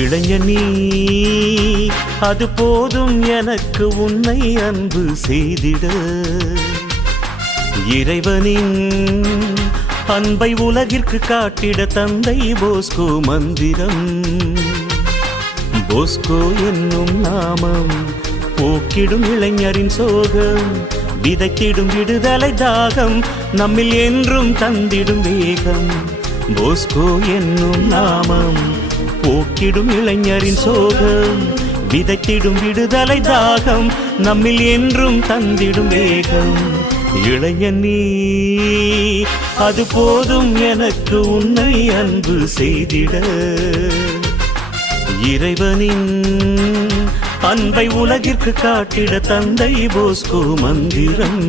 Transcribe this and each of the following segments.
இளைஞனீ அது போதும் எனக்கு உன்னை அன்பு செய்திட. இறைவனின் அன்பை உலகிற்கு காட்டிட தந்தை போஸ்கோ மந்திரம். போஸ்கோ என்னும் நாமம் போக்கிடும் இளைஞரின் சோகம், விதைத்திடும் விடுதலை தாகம், நம்மில் என்றும் தந்திடும் வேகம். போஸ்கோ என்னும் நாமம் போக்கிடும் இளைஞரின் சோகம், விதைத்திடும் விடுதலை தாகம், நம்மில் என்றும் தந்திடும் வேகம். இளைஞனீ அது போதும் எனக்கு உன்னை அன்பு செய்திட. இறைவனின் அன்பை உலகிற்கு காட்டிட தந்தை போஸ்கோ மந்திரம்.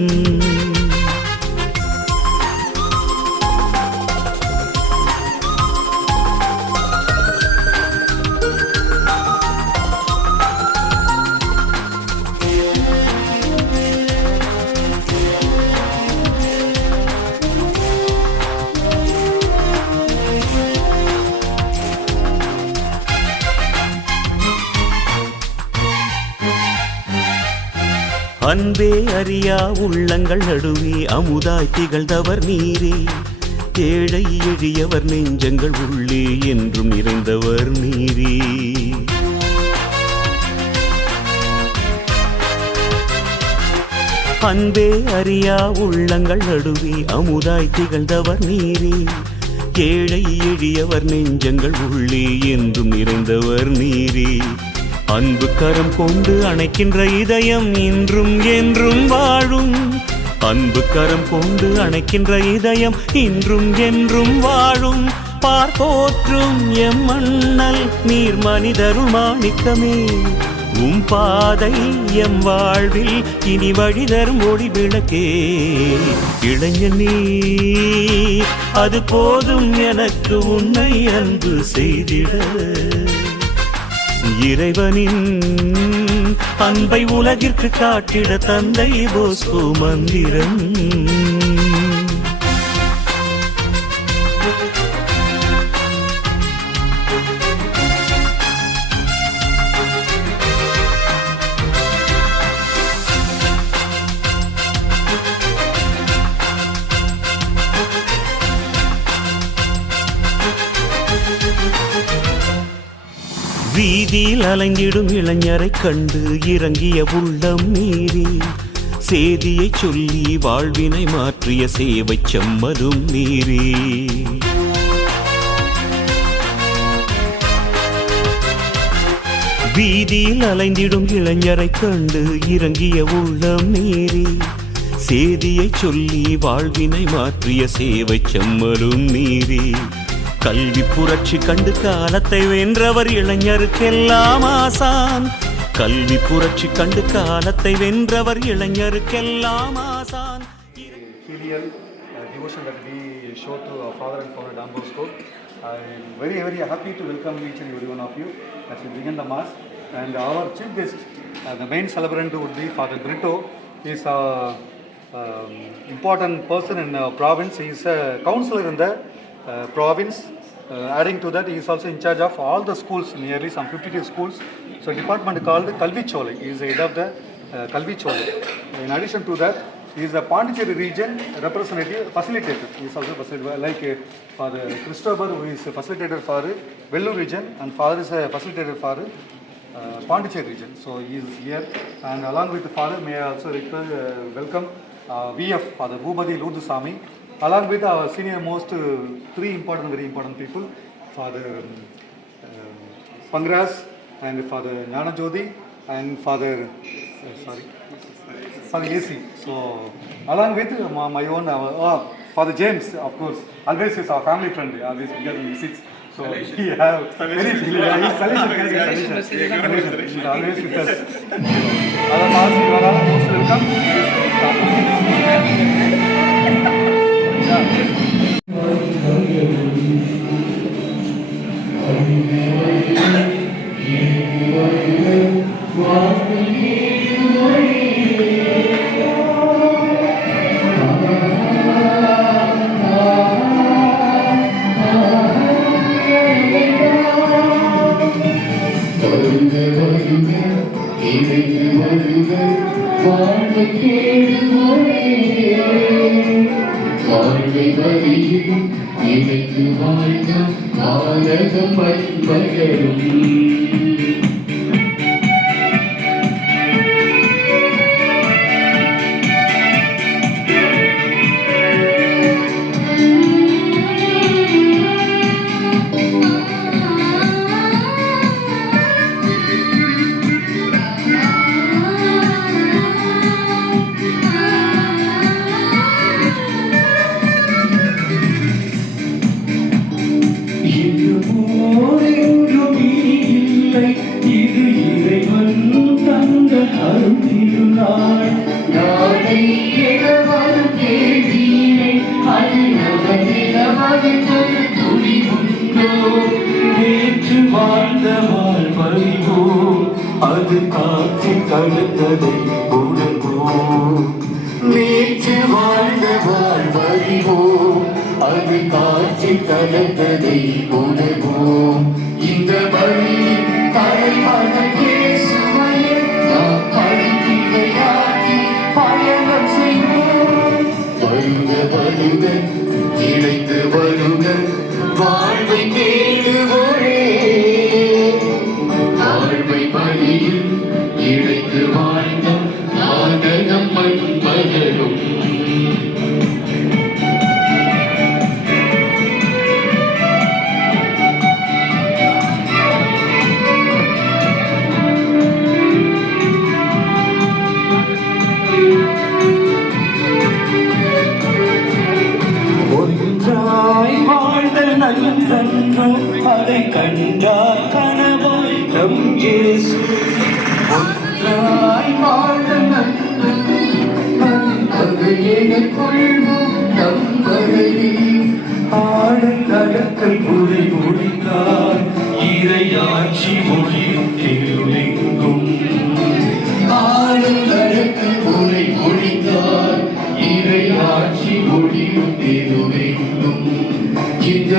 அன்பே அறியா உள்ளங்கள் நடுவே அமுதாய் திகழ்ந்தவர் நீரே. ஏழை எளியவர் நெஞ்சங்கள் உள்ளே என்றும் நிறைந்தவர் நீரே. அன்பே அறியா உள்ளங்கள் நடுவே அமுதாய் திகழ்ந்தவர் நீரே. ஏழை எளியவர் நெஞ்சங்கள் உள்ளே என்றும் நிறைந்தவர் நீரே. அன்பு கரம் கொண்டு அணைக்கின்ற இதயம் இன்றும் என்றும் வாழும். அன்பு கரம் கொண்டு அணைக்கின்ற இதயம் இன்றும் என்றும் வாழும். பார்ப்போற்றும் எம் மண்ணல் நீர் மனிதருள் மாணிக்கமே. உம் பாதை எம் வாழ்வில் இனி வழிதரும் ஒளி விளக்கே. இளைஞனீ அது போதும் எனக்கு உன்னை அன்பு செய்திட. இறைவனின் அன்பை உலகிற்கு காட்டிட தந்தை போஸ்கோ மந்திரம். வீதியில் அலைந்திடும் இளைஞரை கண்டு இறங்கிய உள்ளம் நீரே. சேதியை சொல்லி வாழ்வினை மாற்றிய சேவை செம்மலும் நீரே. வீதியில் அலைந்திடும் இளைஞரை கண்டு இறங்கிய உள்ளம் நீரே. சேதியை சொல்லி வாழ்வினை மாற்றிய சேவை செம்மலும் நீரே. கல்வி புரட்சி கண்டு காலத்தை வென்றவர் இளைஞருக்கெல்லாம் ஆசான். கல்வி புரட்சி கண்டு காலத்தை வென்றவர் இளைஞருக்கெல்லாம் ஆசான். Filial devotion that we show to our father and founder Don Bosco. I am very very happy to welcome each and every one of you as we begin the mass. And our chief guest, the main celebrant would be Father Brito. He is a important person in our province. He is a counselor in the province. Adding to that, he is also in charge of all the schools, nearly some 52 schools. So, a department called Kalvi Chole. He is the head of the Kalvi Chole. In addition to that, he is the Pondicherry region representative, facilitator. He is also facilitator, like Father Christopher, who is a facilitator for Vellore region, and Father is a facilitator for Pondicherry region. So, he is here, and along with the Father, may I also welcome VF, Father Bhubadi Ludusami. Along with our senior most three very important people, Father Pangras and Father Jnana Jyoti and Father AC. So along with my own Father James, of course, always is our family friend, always we get visits. So he have very he's always with us. Other most welcome. வருக வருக இறைக்கு வருக வாழ்வை தேடுவோரே வாழ்வை வழியில் இறைக்கு வாழ்க பாரதம் பகரும் நேற்று வாழ்ந்த வாழ்வறிவோம் அது காட்சி கழுத்ததை உணர்வோம் நேற்று வாழ்ந்த வாழ்வறிவோம் அது காட்சி கலந்ததை உணர்வோம் இந்த வழியில் தலைமகன் இயேசுவையே நாம் படிப்பினையாக்கி பயணம் செய்வோம் வருக வருக இழைத்து வருக வாழ்வை தேடுவோரே வாழ்வை பணியில் இழைத்து வாழ்ந்த ஆதனம் பகரும் ஒன்றாய் வாழ்தல் நன்றோ அதை கண்டார் கனவாய் நம் இயேசு ஒன்றாய் வாழ்தல் அது எனக்குள்ளும் நம் வரையில் ஆடல் நடக்கல் புரை முடித்தார் இறையாட்சி மொழியும் திருவெங்கும் ஆடல் நடக்கல் உரை முடித்தார் இறையாட்சி முடியும் திருவெங்கும் இந்த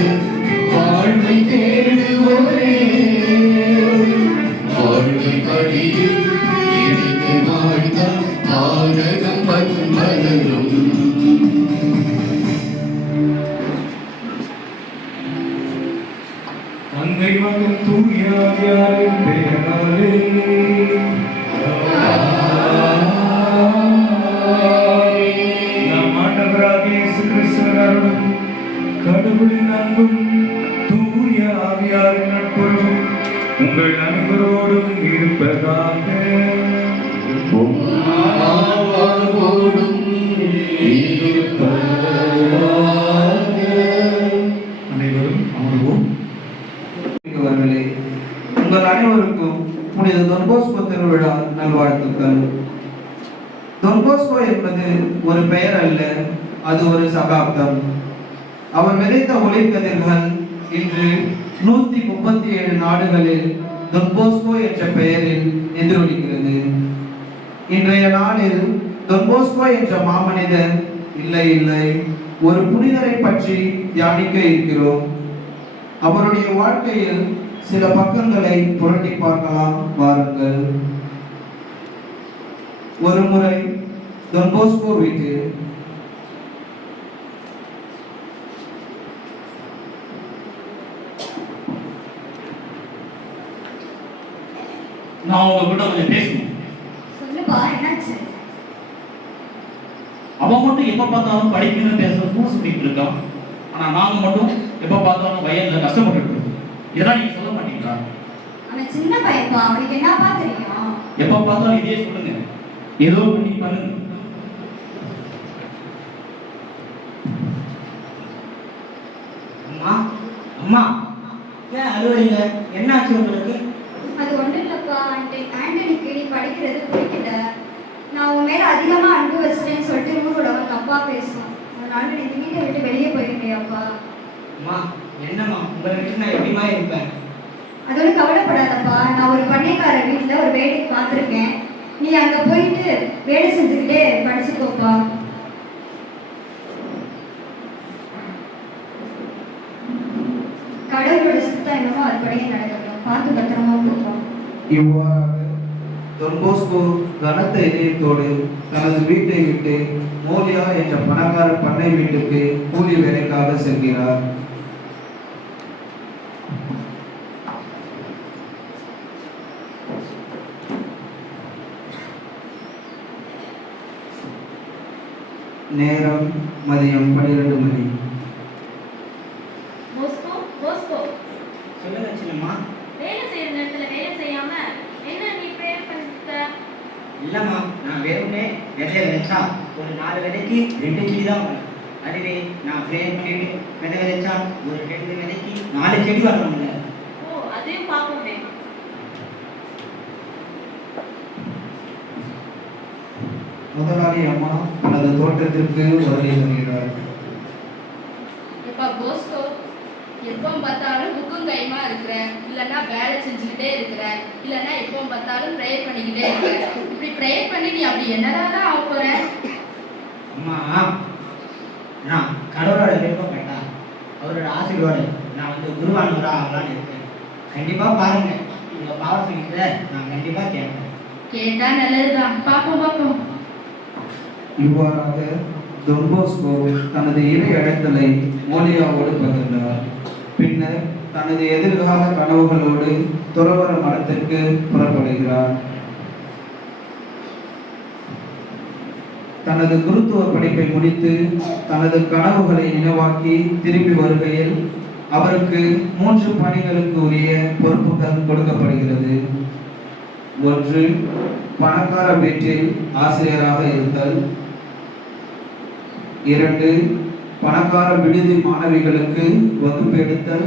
வாழ்வை தேடுவோரே வாழ்வை படியில் இணைந்து வாழ்ந்தால் பாரதம் மலரும் அங்கை மகன் தூயாரின் பெயராலே நம் ஆண்டவராகிய இயேசு கிறிஸ்துவின் அருளும் கடவுளின் அன்பும் தூய ஆவியாரின் நட்பும் உங்கள் அனைவரோடும் இருப்பதாக ஆவாரோடும் அனைவரும் அமர்வோம். அவர்களே, உங்கள் அனைவருக்கும் புனித தொன்போஸ்கோ திருவிழா நல்வாழ்த்துக்கள். தொன்போஸ்கோ என்பது ஒரு பெயர் அல்ல, அது ஒரு சகாப்தம். அவர் விதைத்த ஒளிக்கதிர்கள் இன்று 137 நாடுகளில் தொன்போஸ்கோ என்ற பெயரில் எதிரொலிக்கிறது. இன்றைய நாளில் தொன்போஸ்கோ என்ற மாமனிதர் இல்லை ஒரு புனிதரை பற்றி தியானிக்க இருக்கிறோம். அவருடைய வாழ்க்கையில் சில பக்கங்களை புரட்டி பார்க்கலாம் வாருங்கள். ஒரு முறை தொன்போஸ்கோ வீட்டில் நான் உங்ககிட்ட கொஞ்சம் பேசணும். சொல்லுப்பா, என்னாச்சு? அவன் மட்டும் எப்ப பார்த்தாலும் படிக்கணும்னு பேசுறது சொல்லிட்டு இருக்கான். ஆனா நாங்க மட்டும் எப்ப பார்த்தாலும் வயல்ல கஷ்டப்பட்டு இருக்கோம். இதெல்லாம் நீங்க சொல்ல மாட்டீங்களா? அவன் சின்ன பையன்பா, அவனுக்கு என்னப்பா தெரியும்? எப்ப பார்த்தாலும் இதே சொல்லுங்க, ஏதோ பண்ணி பண்ணுங்க. அம்மா அம்மா ஏன் அழுவீங்க? என்னாச்சு உங்களுக்கு? அது ஒன்றும் இல்லப்பா, ஆண்டனிக்கு நீ படிக்கிறது பிடிக்கல. நான் உன் மேல அதிகமா அன்பு வச்சிட்டேன்னு சொல்லிட்டு ஊரோட அவன் தப்பா பேசுவான். அதனால நீ இந்த வீட்டை விட்டு வெளியே போயிருக்கியாப்பா? அம்மா என்னம்மா, உங்களை விட்டு நான் எப்படிமா இருப்பேன்? அதோட கவலைப்படாதப்பா, நான் ஒரு பண்ணைக்கார வீட்டுல ஒரு வேலைக்கு பார்த்துருக்கேன். நீ அங்க போயிட்டு வேலை செஞ்சுக்கிட்டே படிச்சுக்கோப்பா. கடவுளோட சித்தம் என்னமோ அதுபடியே நடக்கட்டும். பார்த்து பத்திரமா போப்போம். இவ்வாறாக don bosco கனத்த இதயத்தோடு தனது வீட்டை விட்டு மோலியா என்ற பணக்கார பண்ணை வீட்டுக்கு கூலி வேலைக்காக செல்கிறார். நேரம் மதியம் 12 மணி. போஸ்கோ போஸ்கோ, சொல்லுங்க சின்னம்மா. வேலை செய்யற நேரத்துல வேலை செய்யாம என்ன நீ ப்ரேயர் பண்ணிட்ட? இல்லம்மா, நான் வெறும்னே விதைய விதைச்சா ஒரு 4 விதைக்கு 2 செடி தான் வரும். அதுவே நான் ப்ரேயர் பண்ணிட்டு விதை விதைச்சா ஒரு 2 விதைக்கு 4 செடி வரணும்ல. ஓ, அதையும் பார்ப்போமே. முதலாளி அம்மா தனது தோட்டத்திற்கு வருகை தருகிறார். எப்பா போஸ்கோ, எப்போ பார்த்தாலும் புக்கும் கைமா இருக்கிற, இல்லைன்னா வேலை செஞ்சுக்கிட்டே இருக்கிற, இல்லைன்னா எப்போ பார்த்தாலும் ப்ரேயர் பண்ணிக்கிட்டே இருக்கிற. இப்படி ப்ரேயர் பண்ணி நீ அப்படி என்னதான் ஆக போற? அம்மா, நான் கடவுளோட விருப்பப்பட்டா அவரோட ஆசீர்வாடு நான் குருவானவரா ஆகலான்னு இருக்கேன். கண்டிப்பா பாருங்க, உங்க பாவ சங்கீத நான் கண்டிப்பா கேட்பேன். கேட்டா நல்லதுதான். பார்ப்போம் பார்ப்போம். இவ்வாறாக don bosco தனது இறை அழைத்தலை மோலியாவோடு பகிர்ந்தார். பின்னர் தனது எதிர்கால கனவுகளோடு துறவற மடத்திற்கு புறப்படுகிறார். தனது குருத்துவ படிப்பை முடித்து தனது கனவுகளை நினைவாக்கி திரும்பி வருகையில் அவருக்கு 3 பணிகளுக்கு உரிய பொறுப்புகள் கொடுக்கப்படுகிறது. 1. பணக்கார வீட்டில் ஆசிரியராக இருத்தல். 2. பணக்கார விடுதி மாணவிகளுக்கு வகுப்பு எடுத்தல்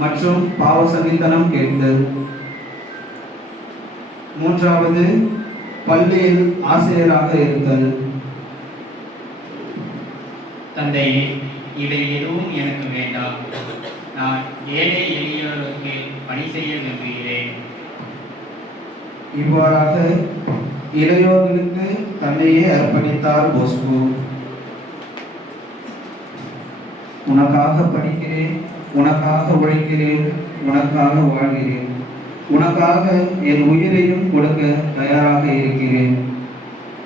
மற்றும் பாவ சங்கீதனம் கேட்தல். 3. பள்ளியில் ஆசிரியராக இருத்தல். தந்தையே, இவை எதுவும் எனக்கு வேண்டாம். நான் ஏழை எளியோருக்கு பணி செய்ய விரும்புகிறேன். இவ்வாறாக இளையோர்களுக்கு தன்னையே அர்ப்பணித்தார் போஸ்கோ. உனக்காக படிக்கிறேன், உனக்காக உழைக்கிறேன், உனக்காக வாழ்கிறேன், உனக்காக என் உயிரையும் கொடுக்க தயாராக இருக்கிறேன்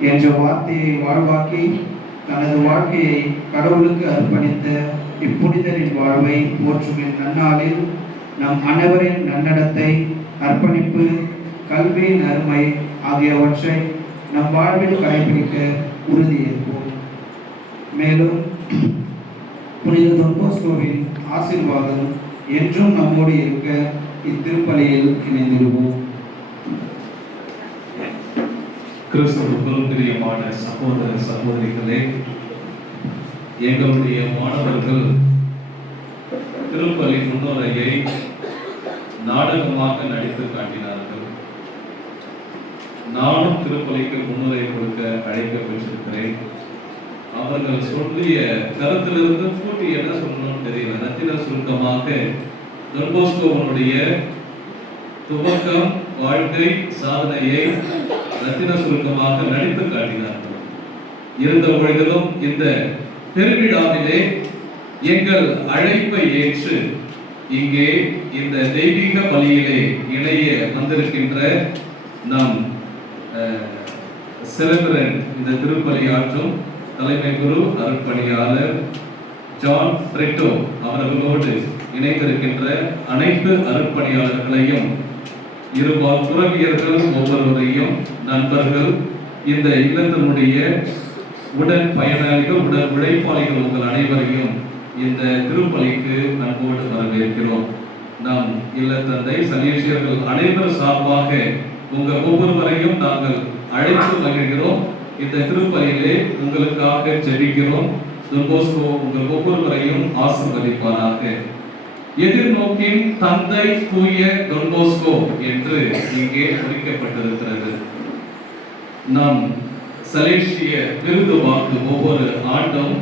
என்ற வார்த்தையை வாழ்வாக்கி தனது வாழ்க்கையை கடவுளுக்கு அர்ப்பணித்த இப்புனிதரின் வாழ்வை போற்றும் நன்னாளில் நம் அனைவரின் நன்னடத்தை, அர்ப்பணிப்பு, கல்வியின் அருமை ஆகியவற்றை நம் வாழ்வில் கடைபிடிக்க உறுதியேற்போம். மேலும் புனித don boscoவின் ஆசீர்வாதம் என்றும் நம்மோடு இருக்க இத்திருப்பலியில் இணைந்திருவோம். கிறிஸ்துவுக்குள் பிரியமான சகோதர சகோதரிகளே, எங்களுடைய மாணவர்கள் திருப்பலி முன்னுரையை நாடகமாக நடித்து காட்டினார்கள். நானும் திருப்பலிக்கு முன்னுரை கொடுக்க அழைக்கப்பட்டிருக்கிறேன். அவர்கள் சொல்லிய கருத்திலிருந்து கூட்டி என்ன சொல்லணும்னு தெரியல. ரத்தின சுருக்கமாக don boscoவினுடைய துவக்கம், வாழ்க்கை, சாதனையை ரத்தின சுருக்கமாக நடித்து காட்டினார்கள். இருந்த பொழுதிலும் இந்த பெருவிழாவிலே எங்கள் அழைப்பை ஏற்று இங்கே இந்த தெய்வீக பலியிலே இணைய வந்திருக்கின்ற நம் செலிபிரண்ட், இந்த திருப்பலி ஆற்றும் தலைமை குரு அருட்பணியாளர் ஜான் பிரெட்டோ அவர்களோடு இணைந்திருக்கின்ற அனைத்து அருட்பணியாளர்களையும், இருபால் துறவியர்கள் ஒவ்வொருவரையும், நண்பர்கள், இந்த இல்லத்தினுடைய உடன் பயனாளிகள், உடன் உழைப்பாளிகள் உங்கள் அனைவரையும் இந்த திருப்பலிக்கு அன்போடு வரவேற்கிறோம். நம் இல்லத்தந்தை சலேசியர்கள் அனைவர் சார்பாக உங்கள் ஒவ்வொருவரையும் நாங்கள் அழைத்து மகிழ்கிறோம். இந்த திருப்பலியிலே உங்களுக்காக ஜெபிக்கிறோம். don bosco உங்கள் ஒவ்வொருவரையும் ஆசீர்வதிப்பாராக. எதிர்நோக்கின் தந்தை தூய don bosco என்று இங்கே குறிக்கப்பட்டிருக்கிறது. நம் சலேசிய விருது வாக்கு ஒவ்வொரு ஆண்டும்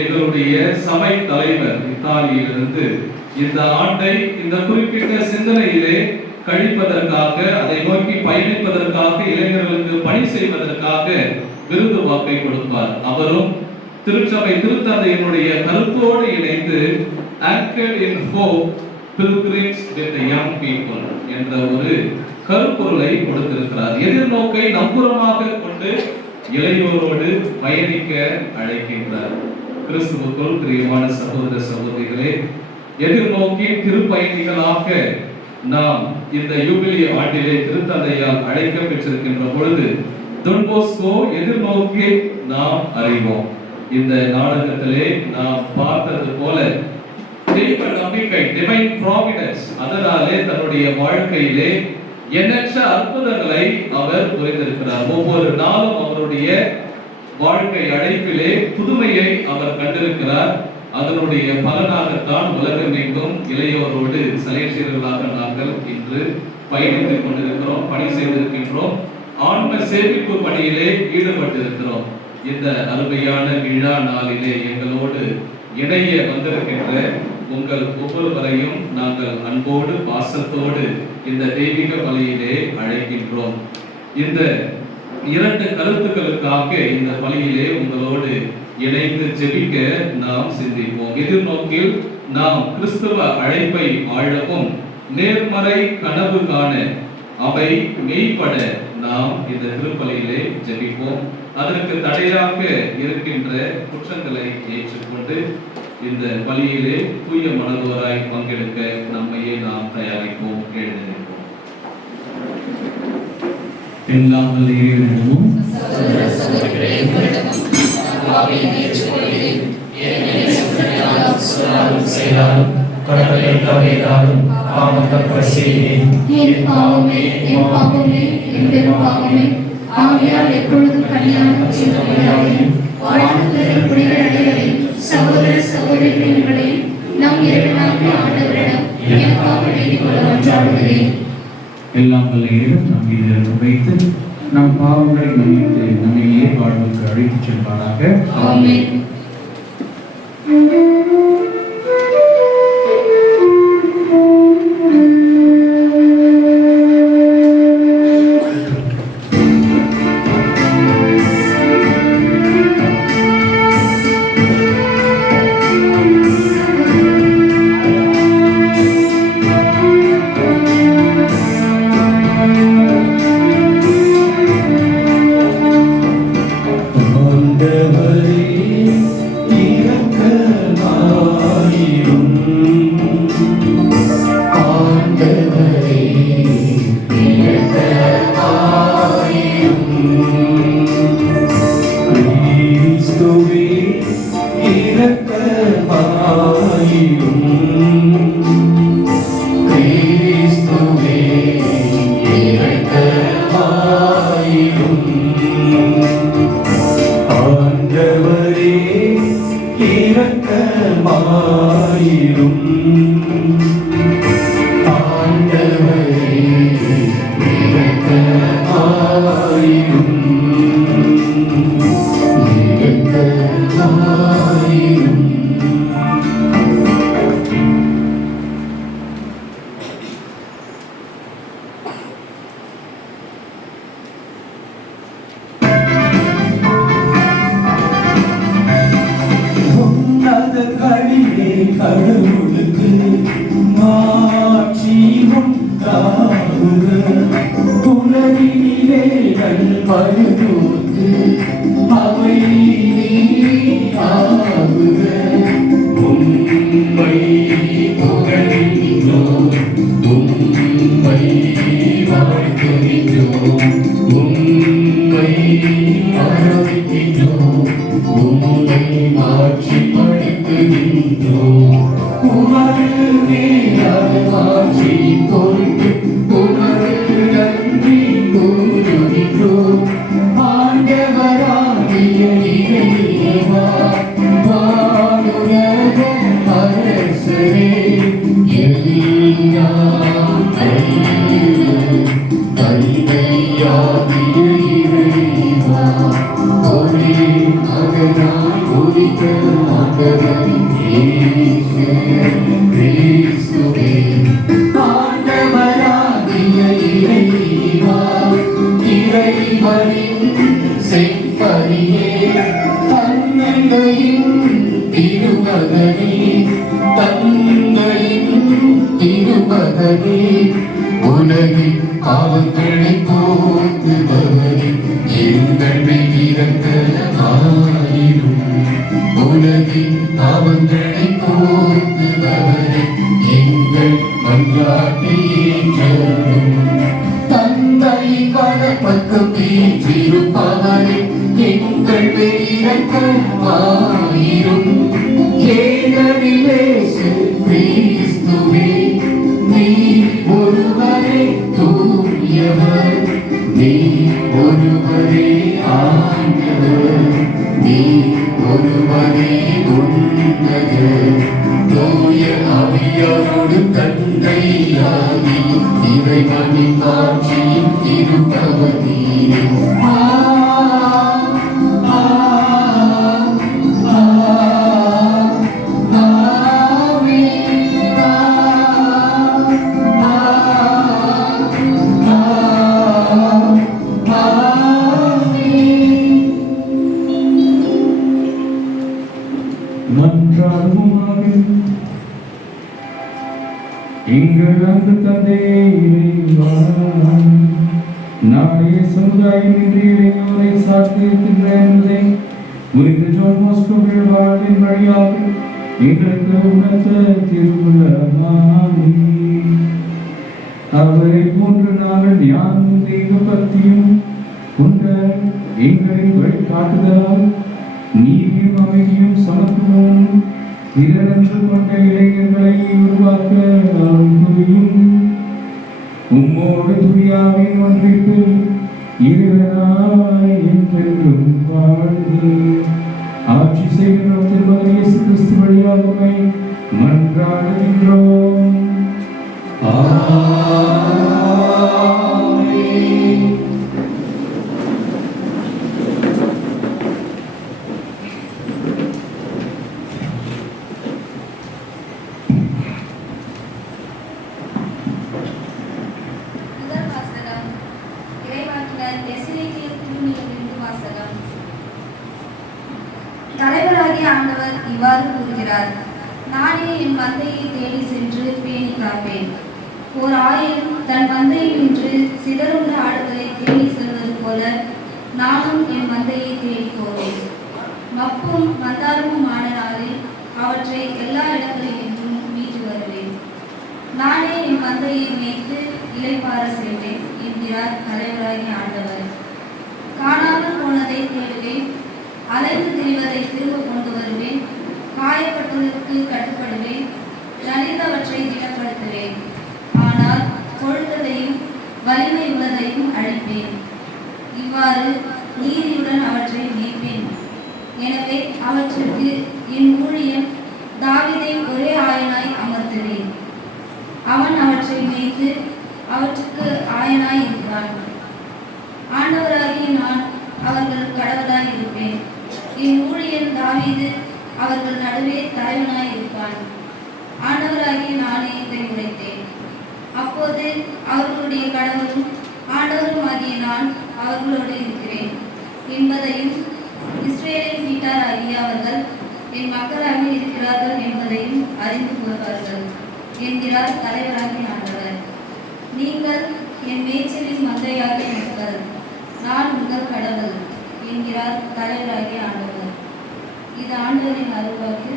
எங்களுடைய சபை தலைவர் இத்தாலியிலிருந்து இந்த ஆண்டை இந்த குறிப்பிட்ட சிந்தனையிலே கழிப்பதற்காக, அதை நோக்கி பயணிப்பதற்காக, இளைஞர்களுக்கு பணி செய்வதற்காக விருது வாக்கை கொடுப்பார். அவரும் திருச்சபை திருத்தந்தையினுடைய கருத்தோடு இணைந்து Anchored in Hope Pilgrims with the Young People என்ற ஒரு கருப்பொருளை கொடுத்திருக்கிறார். எதிர்நோக்கை நம்புறமாக கொண்டு இளையோரோடு பயணிக்க அழைக்கின்றார். கிறிஸ்துவுக்குள் பிரியமான சகோதர சகோதரிகளே, எதிர்நோக்கி திருப்பயணிகளாக நாம் இந்த யூபிலி ஆண்டிலே திருத்தந்தையால் அழைக்க பெற்றிருக்கின்ற பொழுது டொன் போஸ்கோ எதிர்நோக்கி நாம் அறிவோம். இந்த நாடகத்திலே நாம் பார்த்தது போல தெய்வ நம்பிக்கை, டிவைன் ப்ராவிடன்ஸ், அதனாலே தன்னுடைய வாழ்க்கையிலே எண்ணற்ற அற்புதங்களை அவர் புரிந்திருக்கிறார். ஒவ்வொரு நாளும் அவருடைய வாழ்க்கை அழைப்பிலே புதுமையை அவர் கண்டிருக்கிறார். அதனுடைய பலனாகத்தான் உலகமெங்கும் இளையோரோடு சலேசியர்களாக நாங்கள் இன்று பயணித்துக் கொண்டிருக்கிறோம், பணி செய்திருக்கின்றோம், ஆன்ம சேமிப்பு பணியிலே ஈடுபட்டிருக்கிறோம். இந்த அருமையான விழா நாளிலே எங்களோடு இணைய வந்திருக்கின்ற உங்கள் ஒவ்வொருவரையும் நாங்கள் அன்போடு பாசத்தோடு இந்த தெய்வீக பலியிலே அழைக்கின்றோம். இந்த 2 கருத்துக்களுக்காக இந்த பலியிலே உங்களோடு இணைந்து ஜெபிக்க நாம் சிந்திப்போம். எதிர்நோக்கில் நாம் கிறிஸ்துவ அழைப்பை வாழவும் நேர்மறை கனவு காண அவை மெய்ப்பட நாம் இந்த திருப்பலியிலே ஜெபிப்போம். அதற்கு தடையாக இருக்கின்ற குற்றங்களை ஏற்றுக்கொண்டு இந்த பலியிலே தூய மனதோராய் பங்கெடுக்க நம்மையே நாம் தயாரிப்போம். எழுந்திருப்போம். எல்லாம் வல்ல இறைவனிடமும் என் பாவமே என் பெரும் பாவமே, ஆகையால் எப்பொழுதும் கல்யாணம் செய்வதையும் வாழ்த்துதலின் புனிதர் அனைவரையும் சகோதர சகோதரிகளையும் நம் இறைவனாகிய ஆண்டவரிடம் எனக்காக வேண்டிக் கொள்ள மன்றாடுகிறேன். எல்லாம் வல்ல இறைவன் நம் மீது வைத்து நம் பாவங்களை மன்னித்து நம்மையே வாழ்வுக்கு அழைத்துச் செல்வாராக. ஆமென். ஆண்டவராகிய இறைவனின் செப்பரியே தந்தையின் திருமகனே தந்தையின் திருமகனே உலகின் பாவங்களை போக்குபவரே எங்கள் மேல் இரக்கமாயிரும் உலகின் பாவங்களை போக்குபவரே எங்கள் மன்றாட்டை ஏற்றருளும் தந்தையின் வலப்பக்கம் வீற்றிருப்பவரே எங்கள் மேல் இரக்கமாயிரும் ஏனெனில் இயேசு கிறிஸ்துவே நீ ஒருவரே தூயவர் நீ ஒருவரே ஆண்டவர் நீ ஒருவரே உன்னதர் தூய ஆவியாரோடு தந்தையாகி இறைவனின் ஆட்சியில் இருப்பவர் நீரே. மன்றாடுவோமாக. எங்கள் அன்பு தந்தையே இறைவா, நாளைய சமுதாயம் இன்று இளைஞரை சார்ந்திருக்கின்ற என்பதை புனித ஜான் பாஸ்கோவின் வாழ்வின் வழியாக எங்களுக்கு உணர்த்த திருவுள்ளமானி. அவரை போன்று நாங்கள் ஞானமும் தெய்வ பக்தியும் கொண்ட எங்களின் வழிகாட்டுதலால் நீதியும் அமைதியும் சமத்துவமும் திறனன்று கொண்ட இளைஞர்களை உருவாக்க அருள் புரியும். உம்மோடு துணியாவின் ஒன்றிப்பில் இறைவனாய் என்றென்றும் வாழ்ந்து ஆட்சி செய்கின்ற திருமகன் இயேசு கிறிஸ்து வழியாகவே மன்றாடுகின்றோம். தலைவராகிய ஆண்டவர் இவ்வாறு கூறுகிறார், நானே என் மந்தையை தேடி சென்று பேணி காப்பேன். ஓர் ஆயன் தன் மந்தையில் நின்று சிதறுண்ட ஆடுகளை தேடி செல்வது போல நானும் என் மந்தையை தேடி போவேன். மப்பும் மந்தாரமுமான நாளில் அவற்றை எல்லா இடங்களிலும் மீட்டு வருவேன். நானே என் மந்தையை மேய்த்து இளைப்பாற செய்வேன் என்கிறார் தலைவராகிய ஆண்டவர். காணாமல் போனதை தேடுவேன், அலைந்து திரிவதை திரும்ப கொண்டு வருவேன். காயப்பட்டதற்கு கட்டுப்படுவேன், நலிந்தவற்றை திடப்படுத்துவேன். ஆனால் கொழுத்ததையும் வலிமை உள்ளதையும் அழிப்பேன். இவ்வாறு நீதியுடன் அவற்றை மேய்ப்பேன். எனவே அவற்றுக்கு என் ஊழியன் தாவீதை ஒரே ஆயனாய் அமர்த்துவேன். அவன் அவற்றை மேய்த்து அவற்றுக்கு ஆயனாய் இருக்கிறான். ஆண்டவராகிய நான் அவர்கள் கடவுளாய் இருப்பேன். என் ஊழியன் தாவீது அவர்கள் நடுவே தலைவனாய் இருப்பான். ஆண்டவராகிய நானே இதை உரைத்தேன். அப்போது அவர்களுடைய கடவுளும் ஆண்டவரும் ஆகிய நான் அவர்களோடு இருக்கிறேன் என்பதையும், இஸ்ரேலின் வீட்டாராகிய அவர்கள் என் மக்களாக இருக்கிறார்கள் என்பதையும் அறிந்து கொள்வார்கள் என்கிறார் தலைவராகிய ஆண்டவர். நீங்கள் என் மேய்ச்சலின் மந்தையாக இருங்கள், நான் உங்கள் கடவுள் என்கிறார் தலைவராகிய ஆண்டவர். இது ஆண்டவரின் அருள்வாக்கு.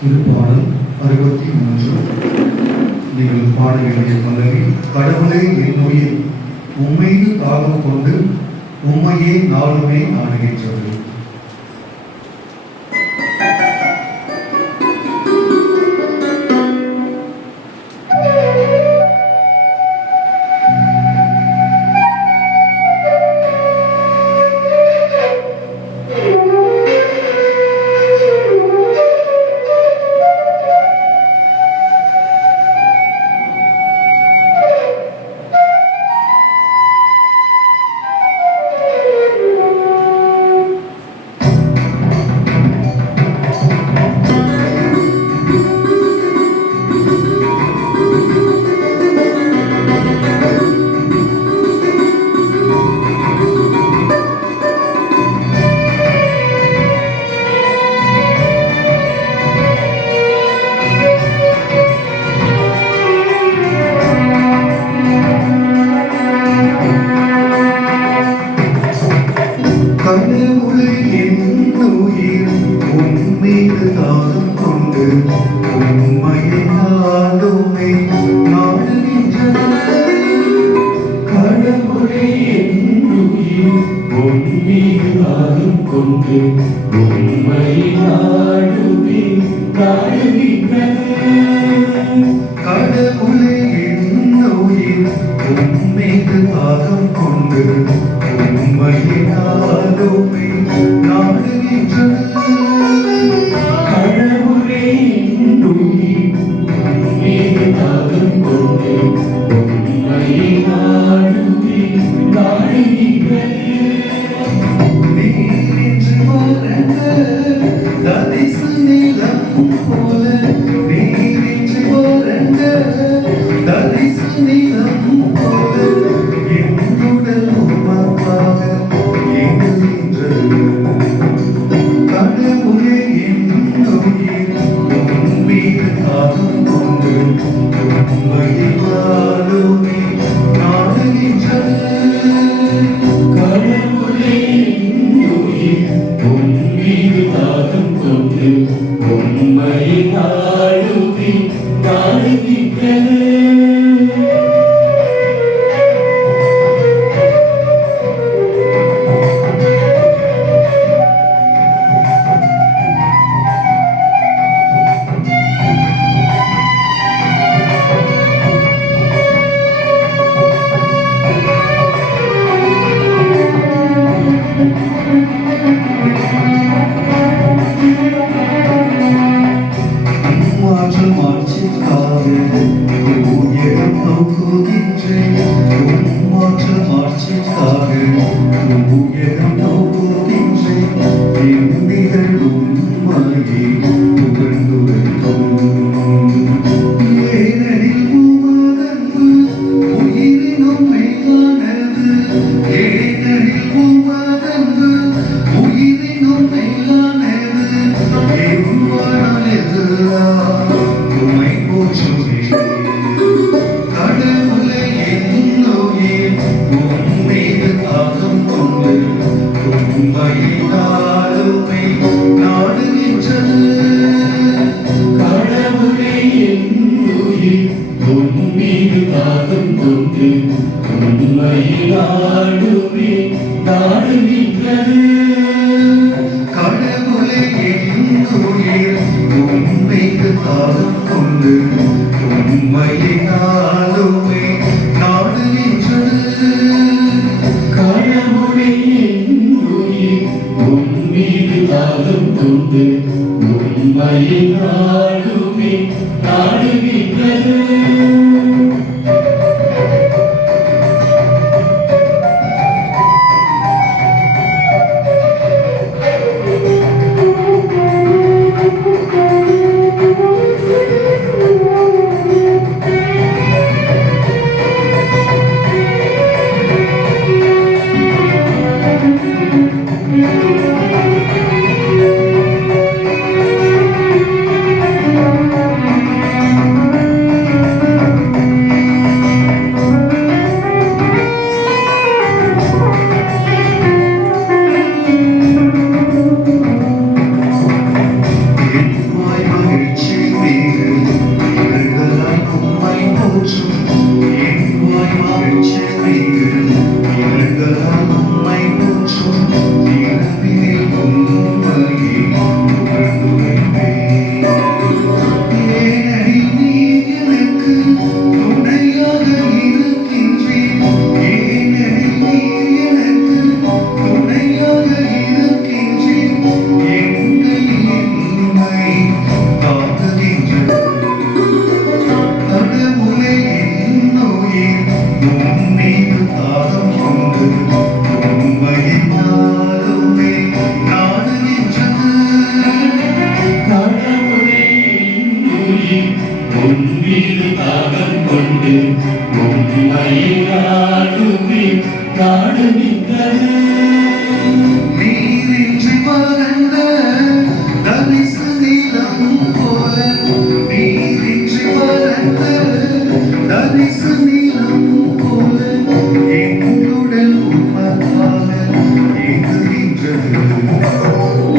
திருப்பாடல் 63. நீங்கள் பாட வேண்டிய பல்லவி, கடவுளே என் உயிர் உம்மீது தாகம் கொண்டு உம்மையே நாளுமே நாடுகின்றது. உம்மையினாலுமே நாடுகின்றது கடவுளே என்னுயிர் உம்மீதாலும் கொண்டு உம்மையினாலுமே நாடுகின்றது கடவுளே என்னுயிர் உம்மீது தாகம் கொண்டு உம்மையினாலுமே நாடுகின்றது கடவுளே என்னுயிர் உம்மீது தாகம் கொண்டு உம்மையினாலுமே நாடுகின்றது நீரின்றி வறண்ட தரிசு நிலம் போல நீரின்றி வறண்ட தரிசு நிலம் போல என்னுடல் உமக்காக ஏங்குகின்றது கடவுளே என்னுயிர் உம்மீது தாகம் கொண்டு உம்மையினாலுமே நாடுகின்றது கடவுளே என்னுயிர் உம்மீது தாகம் கொண்டு உம்மையினாலுமே நாடுகின்றது கடவுளே என்னுயிர் உன்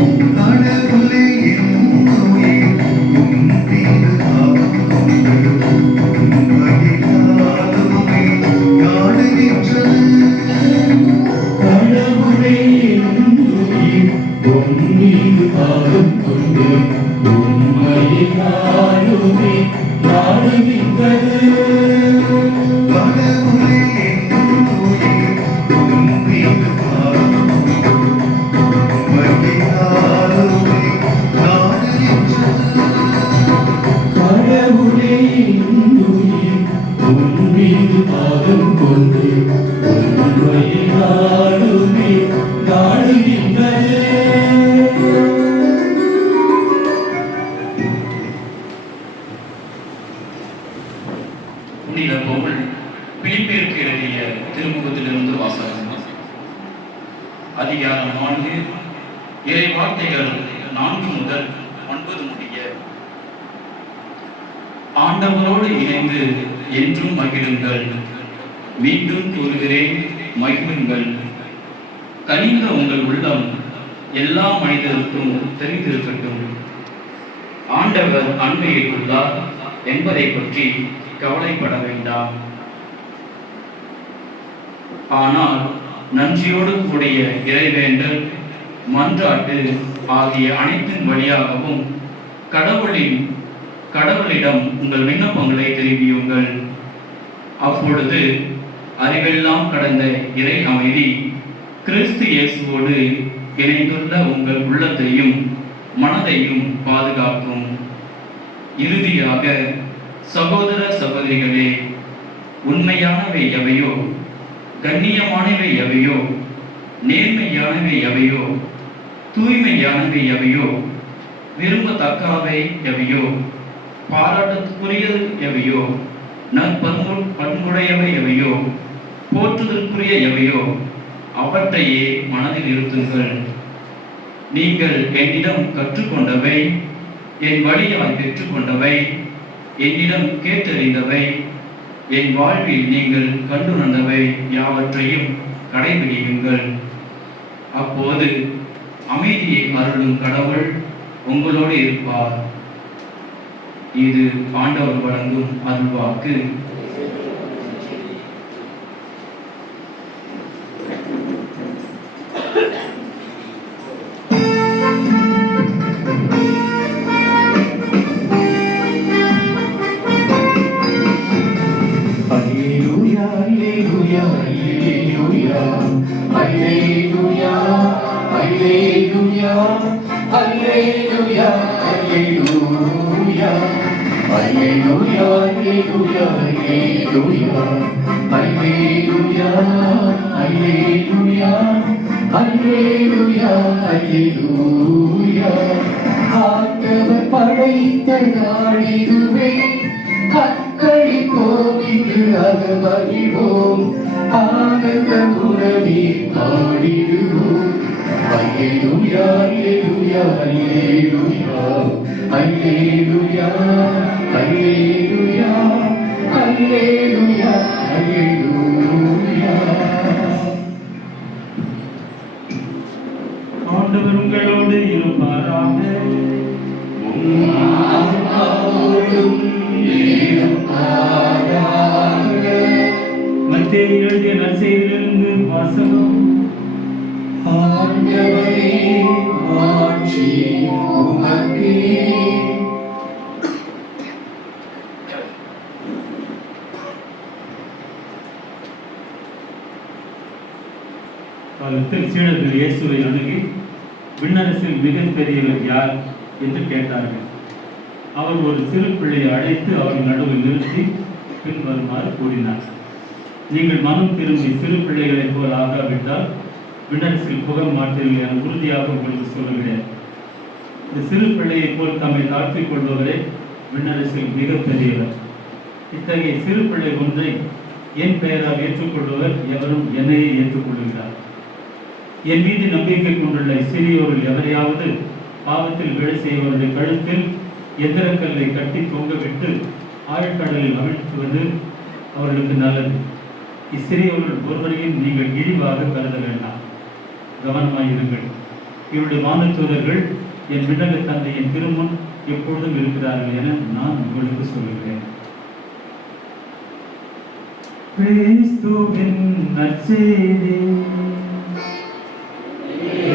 மீது என்னுயிர் உன் மீது பாதம் கொண்டு உன்னை நாடுமே நாடுகின்றதே. புனித பவுல் பிலிப்பியருக்கு எழுதிய திருமுகத்திலிருந்து வாசகம். அதிகாரம் 4, இறை வார்த்தைகள் 4 முதல் 9 முடிய. ஆண்டவரோடு இணைந்து என்றும் மகிழுங்கள். மீண்டும் கூறுகிறேன், மகிழுங்கள். கனிந்த உங்கள் உள்ளம் எல்லா மனிதருக்கும் தெரிந்திருக்கட்டும். ஆண்டவர் அண்மையில் உள்ளார் என்பதை பற்றி கவலைப்பட வேண்டாம். ஆனால் நன்றியோடு கூடிய இறைவேண்டல், மன்றாட்டு ஆகிய அனைத்தின் வழியாகவும் கடவுளிடம் உங்கள் விண்ணப்பங்களை தெரிவியுங்கள். அப்பொழுது அறிவெல்லாம் கடந்த இறை அமைதி கிறிஸ்து இயேசுவோடு இணைந்துள்ள உங்கள் உள்ளத்தையும் மனதையும் பாதுகாக்கும். இறுதியாக சகோதர சகோதரிகளே, உண்மையானவை எவையோ, கண்ணியமானவை எவையோ, நேர்மையானவை எவையோ, தூய்மையானவை எவையோ, விரும்பத்தக்கவை எவையோ, பாராட்டுக்குரியது எவையோ, பண்புடையவை எவையோ, போற்றுதற்குரிய எவையோ, அவற்றையே மனதில் இருத்துங்கள். நீங்கள் என்னிடம் கற்றுக்கொண்டவை, என் வழியால் பெற்றுக்கொண்டவை, என்னிடம் கேட்டறிந்தவை, என் வாழ்வில் நீங்கள் கண்டுணர்ந்தவை யாவற்றையும் கடைபிடியுங்கள். அப்போது அமைதியை அருளும் கடவுள் உங்களோடு இருப்பார். இது ஆண்டவர் வழங்கும் அருள்வாக்கு. ஆண்டவர் படைத்த நாளிதுவே, அக்களி கோவிந்து அகமகிழ்வோம், ஆனந்த உணவி பாடிடுவோம். அல்லேலூயா அல்லேலூயா அல்லேலூயா அல்லேலூயா அல்லேலூயா அல்லேலூயா அல்லேலூயா. ஆண்டவர் உங்களோடு இருப்பாராக. மத்தேயு எழுதிய நற்செய்தியிலிருந்து வாசகம். ஆண்டவரே, ஆட்சி உமக்கே. காலத்தில் சீடர்கள் இயேசுவை அணுகி, விண்ணரசில் மிகப்பெரியவர் யார் என்று கேட்டார்கள். அவர் ஒரு சிறு பிள்ளையை அழைத்து அவர்கள் நடுவில் நிறுத்தி பின்வருமாறு கூறினார்: நீங்கள் மனம் திரும்பி சிறு பிள்ளைகளைப் போல் ஆகாவிட்டால் விண்ணரசில் புக மாட்டீர்கள் என உறுதியாக உங்களுக்கு சொல்லுகிறேன். இந்த சிறு பிள்ளையைப் போல் தம்மை தாழ்த்திக் கொள்பவரே விண்ணரசில் மிகப்பெரியவர். இத்தகைய சிறு பிள்ளை ஒன்றை என் பெயரால் ஏற்றுக்கொள்பவர் எவரும் என்னையே ஏற்றுக்கொள்கிறார். என் மீது நம்பிக்கை கொண்டுள்ள சிறியோரில் எவரையாவது பாவத்தில் விழை செய்வருடைய கழுத்தில் எந்திரக்கல்லை கட்டி தொங்கவிட்டு ஆழ்கடலில் அவிழ்த்துவது அவர்களுக்கு நல்லது. இச்சிறியவர்கள் ஒருவரையும் நீங்கள் இழிவாக கருத வேண்டாம். கவனமாயிருங்கள். இவருடைய வானதூதர்கள் என் விண்ணக தந்தையின் திருமுன் எப்பொழுதும் இருக்கிறார்கள் என நான் உங்களுக்கு சொல்லுகிறேன். கிறிஸ்துவின் நற்செய்தி.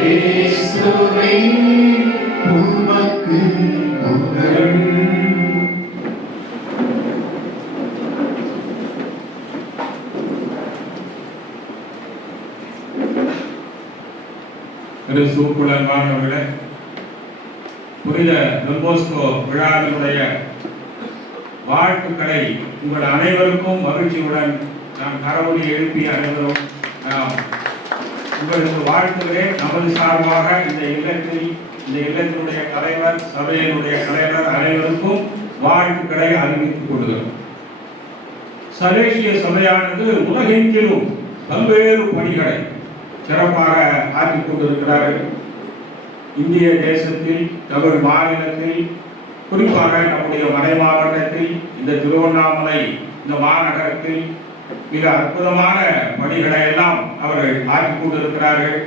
இயேசுவே, உமக்கு புகழ். சூப்புலமானவர்களே, புனித டொன் போஸ்கோ விழாவினுடைய வாழ்த்துக்களை உங்கள் அனைவருக்கும் மகிழ்ச்சியுடன் நான் கரவொலி எழுப்பி அனைவரும் உங்களுக்கு வாழ்த்துகிறேன். நமது சார்பாக இந்த இல்லத்தினுடைய தலைவர், சபையினுடைய தலைவர் அனைவருக்கும் வாழ்த்துக்களை அறிவித்துக் கொள்கிறோம். சலேசிய சபையானது உலகெங்கிலும் பல்வேறு பணிகளை சிறப்பாக ஆற்றிக் கொண்டிருக்கிறார்கள். இந்திய தேசத்தில், தமிழ் மாநிலத்தில், குறிப்பாக நம்முடைய மறை மாவட்டத்தில், இந்த திருவண்ணாமலை இந்த மாநகரத்தில் மிக அற்புதமான பணிகளை எல்லாம் அவர்கள் ஆற்றிக் கொண்டிருக்கிறார்கள்.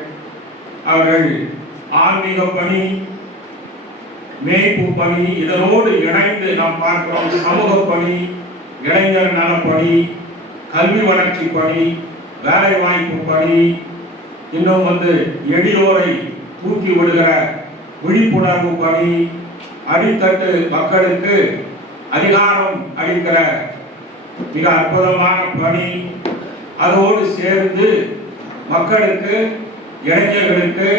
அவர்கள் ஆன்மீக பணி, மேய்ப்பு பணி, இதனோடு இணைந்து நாம் பார்க்கிறோம் சமூக பணி, இளைஞர் நலப்பணி, கல்வி வளர்ச்சி பணி, வேலை வாய்ப்பு பணி, இன்னும் எளியோரை தூக்கி விடுகிற விழிப்புணர்வு பணி, அடித்தட்டு மக்களுக்கு அதிகாரம் அளிக்கிற மிக அற்புதமான பணி, அதோடு சேர்ந்து மக்களுக்கு, இளைஞர்களுக்கு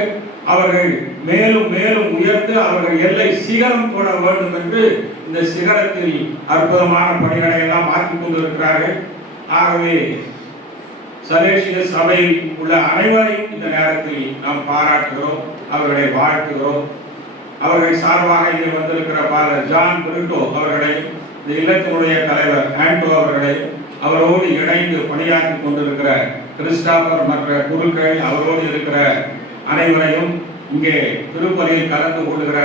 அவர்கள் மேலும் மேலும் உயர்த்து அவர்கள் எல்லை சிகரம் தொட வேண்டும் என்று இந்த சிகரத்தில் அற்புதமான பணிகளை எல்லாம் ஆக்கிக் கொண்டிருக்கிறார்கள். ஆகவே சலேசிய சபையில் உள்ள அனைவரையும் இந்த நேரத்தில் நாம் பாராட்டுகிறோம், அவர்களை வாழ்த்துகிறோம். அவர்கள் சார்பாக இங்கே வந்திருக்கிற ஃபாதர் ஜான் பிரிட்டோ அவர்களை, இந்த இல்லத்தினுடைய தலைவர் ஆண்டோ அவர்களை, அவரோடு இணைந்து பணியாற்றி கொண்டிருக்கிற கிறிஸ்டாபர் மற்ற குருக்கள், அவரோடு இருக்கிற அனைவரையும், இங்கே திருப்பலியில் கலந்து கொள்கிற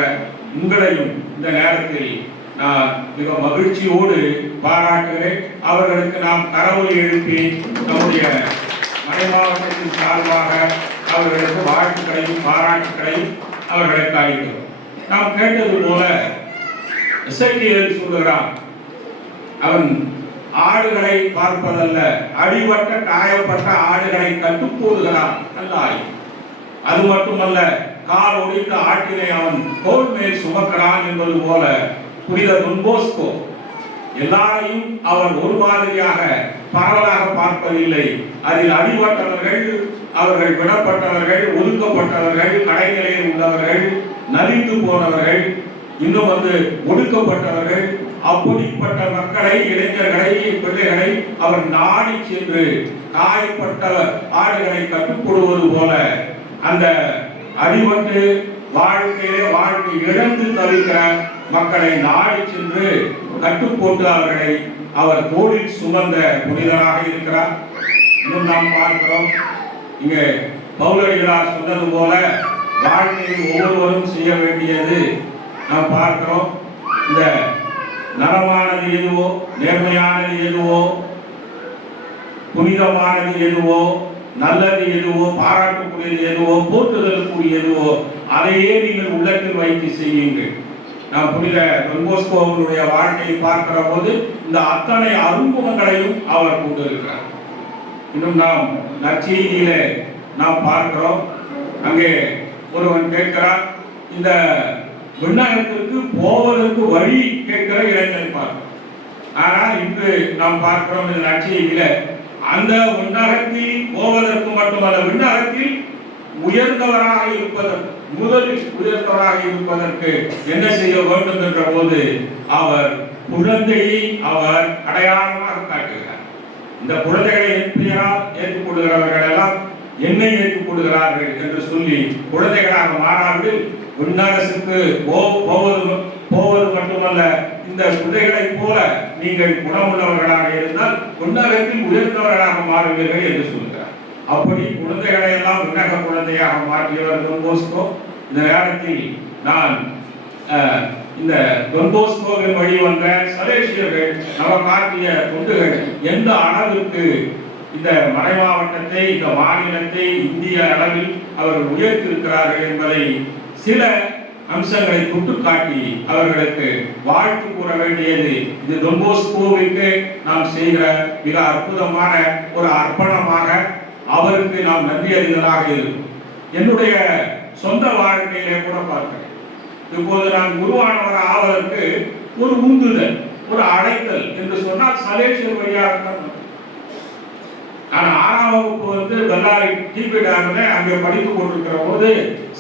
உங்களையும் இந்த நேரத்தில் நான் மிக மகிழ்ச்சியோடு பாராட்டுகிறேன். அவர்களுக்கு நாம் கரவொலி எழுப்பி நம்முடைய மறை மாவட்டத்தின் சார்பாக அவர்களுக்கு வாழ்த்துக்களையும் பாராட்டுக்களையும் அவர்களுக்கு அளிக்கிறோம். நாம் கேட்டது போல எசேக்கியேல் சொல்லுகிறான், அவன் ஆடுகளை பார்ப்பதல்ல, அடிபட்ட காயப்பட்ட ஆடுகளை கட்டுப்போடுகிறான் நல்லாய். அது மட்டுமல்ல, கால் ஒடிந்த ஆட்டினை அவன் தோள் மேல் சுமக்கிறான் என்பது போல புனித டான் போஸ்கோ எல்லாரையும் அவர் ஒரு மாதிரியாக பரவலாக பார்ப்பதில்லை. அதில் அடிபட்டவர்கள், அவர்கள் விடப்பட்டவர்கள், ஒதுக்கப்பட்டவர்கள், கடைநிலையில் உள்ளவர்கள், நலிந்து போனவர்கள், இன்னும் ஒடுக்கப்பட்டவர்கள், அப்படிப்பட்ட மக்களை, இளைஞர்களை, பிள்ளைகளை அவர் நாடி சென்று காயப்பட்ட ஆடுகளை கட்டுப்படுவது போல அந்த அடிபட்டு வாழ்க்கை இழந்து தவிக்கிற மக்களை நாடி சென்று கட்டுப்போட்டு அவர்களை அவர் தோளில் சுமந்த புனிதராக இருக்கிறார். இன்னும் நாம் பார்க்கிறோம், இங்கே பவுலடிகளார் சொன்னது போல வாழ்க்கையில் ஒவ்வொருவரும் செய்ய வேண்டியது நாம் பார்க்கிறோம். இந்த நலமானது எதுவோ, நேர்மையானது எதுவோ, புனிதமானது எதுவோ, நல்லது எதுவோ, பாராட்டுக்குரியது எதுவோ, போற்றுதலுக்குரிய எதுவோ, அதையே நீங்கள் உள்ளத்தில் வைத்து செய்யுங்கள். நாம் புனித டான் போஸ்கோ அவருடைய வாழ்க்கையை பார்க்கிற போது இந்த அத்தனை அருங்குணங்களையும் அவர் கொண்டிருக்கிறார். இன்னும் நாம் நற்செய்தியிலே நாம் பார்க்கிறோம், அங்கே ஒருவன் கேட்கிறார், இந்த விண்ணகத்திற்கு போவதற்கு வழி கேட்கிற இளைஞரை பார்க்கிறோம். ஆனால் இன்று நாம் பார்க்கிறோம் இந்த நற்செய்தியில அந்த விண்ணகத்தில் போவதற்கு மட்டுமல்ல, விண்ணகத்தில் உயர்ந்தவராக இருப்பதற்கு, முதலில் உயர்ந்தவராக இருப்பதற்கு என்ன செய்ய வேண்டும் என்ற போது அவர் குழந்தையை அவர் அடையாளமாக காட்டுகிறார். இந்த குழந்தைகளை என் பெயரால் ஏற்றுக்கொள்கிறவர்கள் எல்லாம் என்னை ஏற்றுக்கொள்கிறார்கள் என்று சொல்லி குழந்தைகளாக மாறார்கள். விண்ணரசுக்கு போவது மட்டுமல்ல, இந்த குழந்தைகளைப் போல நீங்கள் குணமுள்ளவர்களாக இருந்தால் விண்ணகத்தில் உயர்ந்தவர்களாக மாறுவீர்கள் என்று சொல்கிறார். அப்படி குழந்தைகளை எல்லாம் விண்ணக குழந்தையாக மாற்றியவர் டான் போஸ்கோ. இந்த நேரத்தில் நான் இந்த டான் போஸ்கோவின் வழி வந்த சலேசியர்கள் நமக்கு ஆற்றிய தொண்டுகள் எந்த அளவுக்கு இந்த மறை மாவட்டத்தை, இந்த மாநிலத்தை இந்திய அளவில் அவர்கள் உயர்த்தியிருக்கிறார்கள் என்பதை சில அம்சங்களை சுட்டிக்காட்டி அவர்களுக்கு வாழ்த்து கூற வேண்டியது இது டான் போஸ்கோவிற்கு நாம் செய்கிற மிக அற்புதமான ஒரு அர்ப்பணமாக அவருக்கு நாம் நன்றி அறிதலாக இருக்கும். என்னுடைய சொந்த வாழ்க்கையிலே கூட பார்க்கிறேன். இப்போது நான் குருவானவர் ஆவதற்கு ஒரு உந்துதல், ஒரு அழைத்தல் என்று சொன்னால் சலேசியர் வழியாக. நான் 6ஆம் வகுப்பு பெல்லாரி டிபி டேம்ல அங்கே படித்துக் கொண்டிருக்கிற போது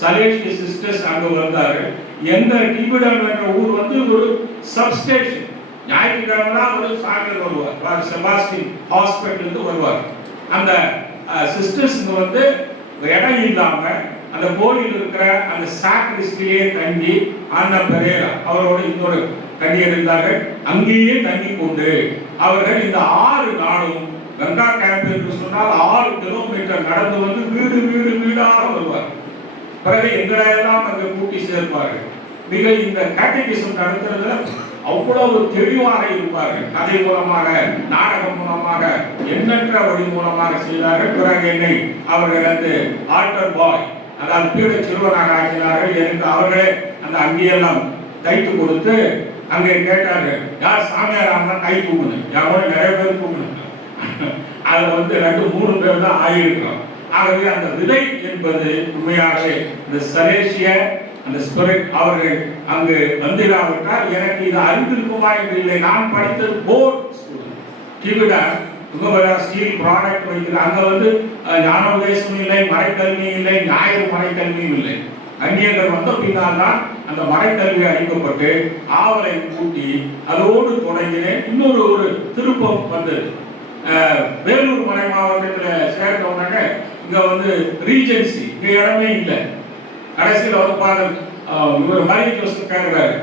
சலேசிய சிஸ்டர்ஸ் அங்கே வந்தார்கள். எந்த டிபி டேம் என்ற ஊர் ஒரு சப்ஸ்டேஷன், ஞாயிற்றுக்கிழமை தான் அவர் சாயந்தரம் வருவார். செபாஸ்டின் ஹாஸ்பிட்டலுக்கு வருவார். அந்த சிஸ்டர்ஸுங்க வந்து இடம் இல்லாம அந்த கோயில் இருக்கிற அந்த சாக்ரிஸ்டிலே தங்கி அண்ணா பெரேரா அவரோட இன்னொரு கன்னியர் இருந்தார்கள். அங்கேயே தங்கி கொண்டு அவர்கள் இந்த 6 நாளும் கங்கா கேம்ப் என்று சொன்னால் 6 கிலோமீட்டர் நடந்து வந்து வீடு வீடு வீடாக வருவார். பிறகு எங்களை எல்லாம் அங்கே கூட்டி சேர்ப்பார்கள். மிக இந்த கேட்டகிசம் நடத்துறதுல அவ்வளவு தெளிவாக இருப்பார்கள். கதை மூலமாக, நாடகம் மூலமாக, எண்ணற்ற வழி மூலமாக செய்தார்கள். பிறகு என்னை அவர்கள் வந்து ஆல்டர் பாய், அதாவது பீட சிறுவனாக ஆக்கினார்கள். எனக்கு அவர்களே அந்த அங்கேயெல்லாம் தைத்து கொடுத்து அங்கே கேட்டார்கள், யார் சாமியாராம்னா கை தூக்குனேன். யாரோட நிறைய பேர் தூக்குனேன். அதுல வந்து 2-3 பேர் தான் ஆகியிருக்கிறோம். ஆகவே அந்த விதை என்பது உண்மையாகவே இந்த சலேசிய அந்த ஸ்பிரிட் அவர்கள் அங்கு வந்திராவிட்டால் எனக்கு இது அறிந்திருக்குமா என்று இல்லை. நான் படித்தது போர்ட் ஸ்கூல், டிவிடா துங்கபரா ஸ்டீல் ப்ராடக்ட் வைக்கிற அங்க வந்து ஞானோதேசம் இல்லை, மறைக்கல்வி இல்லை, ஞாயிறு மறைக்கல்வியும் இல்லை. அந்நியர்கள் வந்த பின்னால் தான் அந்த மறைக்கல்வி அளிக்கப்பட்டு ஆவலை கூட்டி அதோடு தொடங்கினேன். இன்னொரு ஒரு திருப்பம் வந்தது. வேலூர் மறை மாவட்டத்தில் சேர்ந்த உடனே இங்க வந்து ரீஜென்சி இங்க இடமே இல்லை. கடைசியில் ஒரு மரிய ஜோசப் கேட்கிறாரு,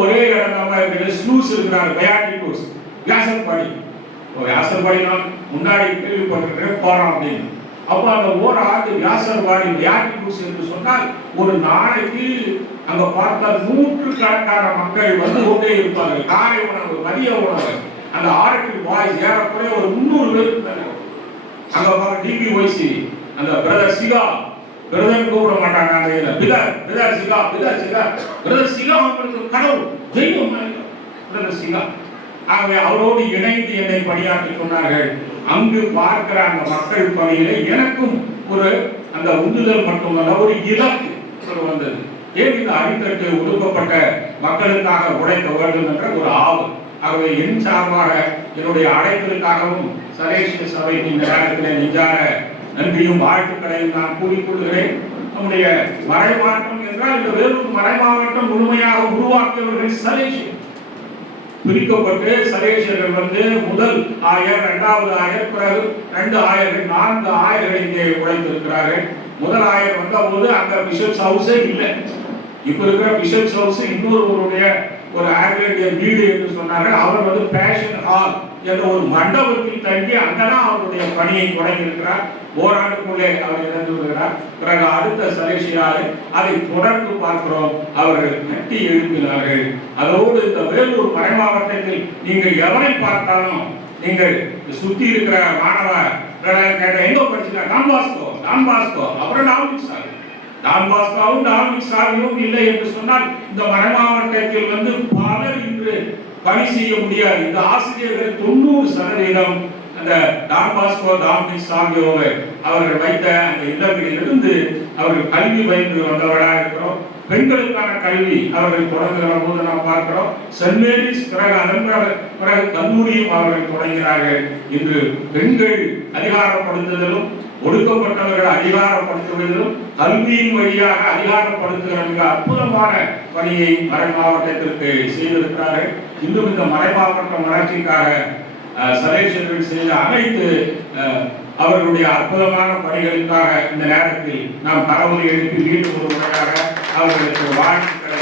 ஒரே இடம் தான் இருக்குது, ஸ்லூஸ் இருக்கிறாரு, பயாட்டிக் வியாசர்பாடி. வியாசர்பாடினா முன்னாடி கேள்விப்பட்டிருக்கிறேன் போறோம் அப்படின்னு. அப்போ அந்த ஓராண்டு வியாசர்பாடி பயாட்டிக் என்று சொன்னால் ஒரு நாளைக்கு அங்க பார்த்தால் 100கணக்கான மக்கள் வந்து கொண்டே இருப்பார்கள். காலை உணவு, மதிய உணவு, அந்த ஆரக்கிள் வாய்ஸ் ஏறக்குறைய ஒரு 300 பேர் இருந்தாங்க. அங்க பார்க்க டிபிஒய்சி அந்த பிரதர் சிகா, பிரதர் கூப்பிட மாட்டாங்க. அந்த பிரதர் சிகா, பிரதர் சிகா, பிரதர் சிகா அவங்களுக்கு கடவுள் தெய்வம் பிரதர் சிகா. ஆகவே அவரோடு இணைந்து என்னை பணியாற்றி சொன்னார்கள். அங்கு பார்க்கிற அந்த மக்கள் பணியில எனக்கும் ஒரு அந்த உந்துதல் மட்டுமல்ல, ஒரு இலக்கு வந்தது. ஏன் இந்த அடித்தட்டு ஒடுக்கப்பட்ட மக்களுக்காக உழைக்க வேண்டும் என்ற ஒரு ஆவல். ஆகவே என் சார்பாக என்னுடைய அழைப்பிற்காகவும் சலேசிய சபைக்கு இந்த நேரத்தில் நெஞ்சார நன்றியும் வாழ்த்துக்களையும் நான் கூறிக்கொள்கிறேன். நம்முடைய மறைமாவட்டம் என்றால் இந்த வேலூர் மறைமாவட்டம் முழுமையாக உருவாக்கியவர்கள் சலேசியர். பிரிக்கப்பட்டு சலேசியர்கள் வந்து முதல் ஆயர், 2வது ஆயர், பிறகு 2 ஆயர்கள், 4 ஆயர்கள் இங்கே உழைத்திருக்கிறார்கள். முதல் ஆயர் வந்த போது அங்க பிஷப்ஸ் ஹவுஸே இல்லை. இப்ப இருக்கிற பிஷப்ஸ் ஹவுஸ் இன்னொருவருடைய ஒரு ஆங்கிலேயர் வீடு என்று சொன்னார்கள். அவர் வந்து பேஷன் ஹால் என்ற ஒரு மண்டபத்தில் தங்கி அங்கதான் அவருடைய பணியை தொடங்கி இருக்கிறார். ஓராண்டுக்குள்ளே அவர் இறந்து விடுகிறார். பிறகு அடுத்த சலேசியாரை அதை தொடர்ந்து பார்க்கிறோம். அவர்கள் கட்டி எழுப்பினார்கள். அதோடு இந்த வேலூர் மறை மாவட்டத்தில் நீங்கள் எவரை பார்த்தாலும் நீங்கள் சுத்தி இருக்கிற மாணவ எங்க படிச்சுட்டா டான் பாஸ்கோ அப்புறம் டாமினிக் சாவியும் இல்லை என்று சொன்னால் இந்த மறை மாவட்டத்தில் வந்து பலர் இன்று பணி செய்ய முடியாது. இந்த ஆசிரியர்கள் 90% அந்த டான் பாஸ்கோ, டாமினிக் சாவியோவை அவர்கள் வைத்த அந்த இல்லங்களிலிருந்து அவர்கள் கல்வி பயின்று வந்தவர்களாக இருக்கிறோம். பெண்களுக்கான கல்வி அவர்கள் தொடங்குகிற போது நாம் பார்க்கிறோம். சென்ட் மேரிஸ், பிறகு அதன் பிறகு கல்லூரியும் அவர்கள் தொடங்கினார்கள். இன்று பெண்கள் அதிகாரப்படுத்துதலும் ஒடுக்கப்பட்டவர்கள் அதிகாரப்படுத்துவதிலும் கல்வியின் வழியாக அதிகாரப்படுத்துகிற மிக அற்புதமான பணியை மறை மாவட்டத்திற்கு செய்திருக்கிறார்கள். இன்னும் இந்த மறை மாவட்ட வளர்ச்சிக்காக சலேசியர்கள் செய்த அனைத்து அவர்களுடைய அற்புதமான பணிகளுக்காக இந்த நேரத்தில் நாம் கரவொலி எழுப்பி மீண்டும் ஒரு முறையாக அவர்களுக்கு வாழ்த்துக்களை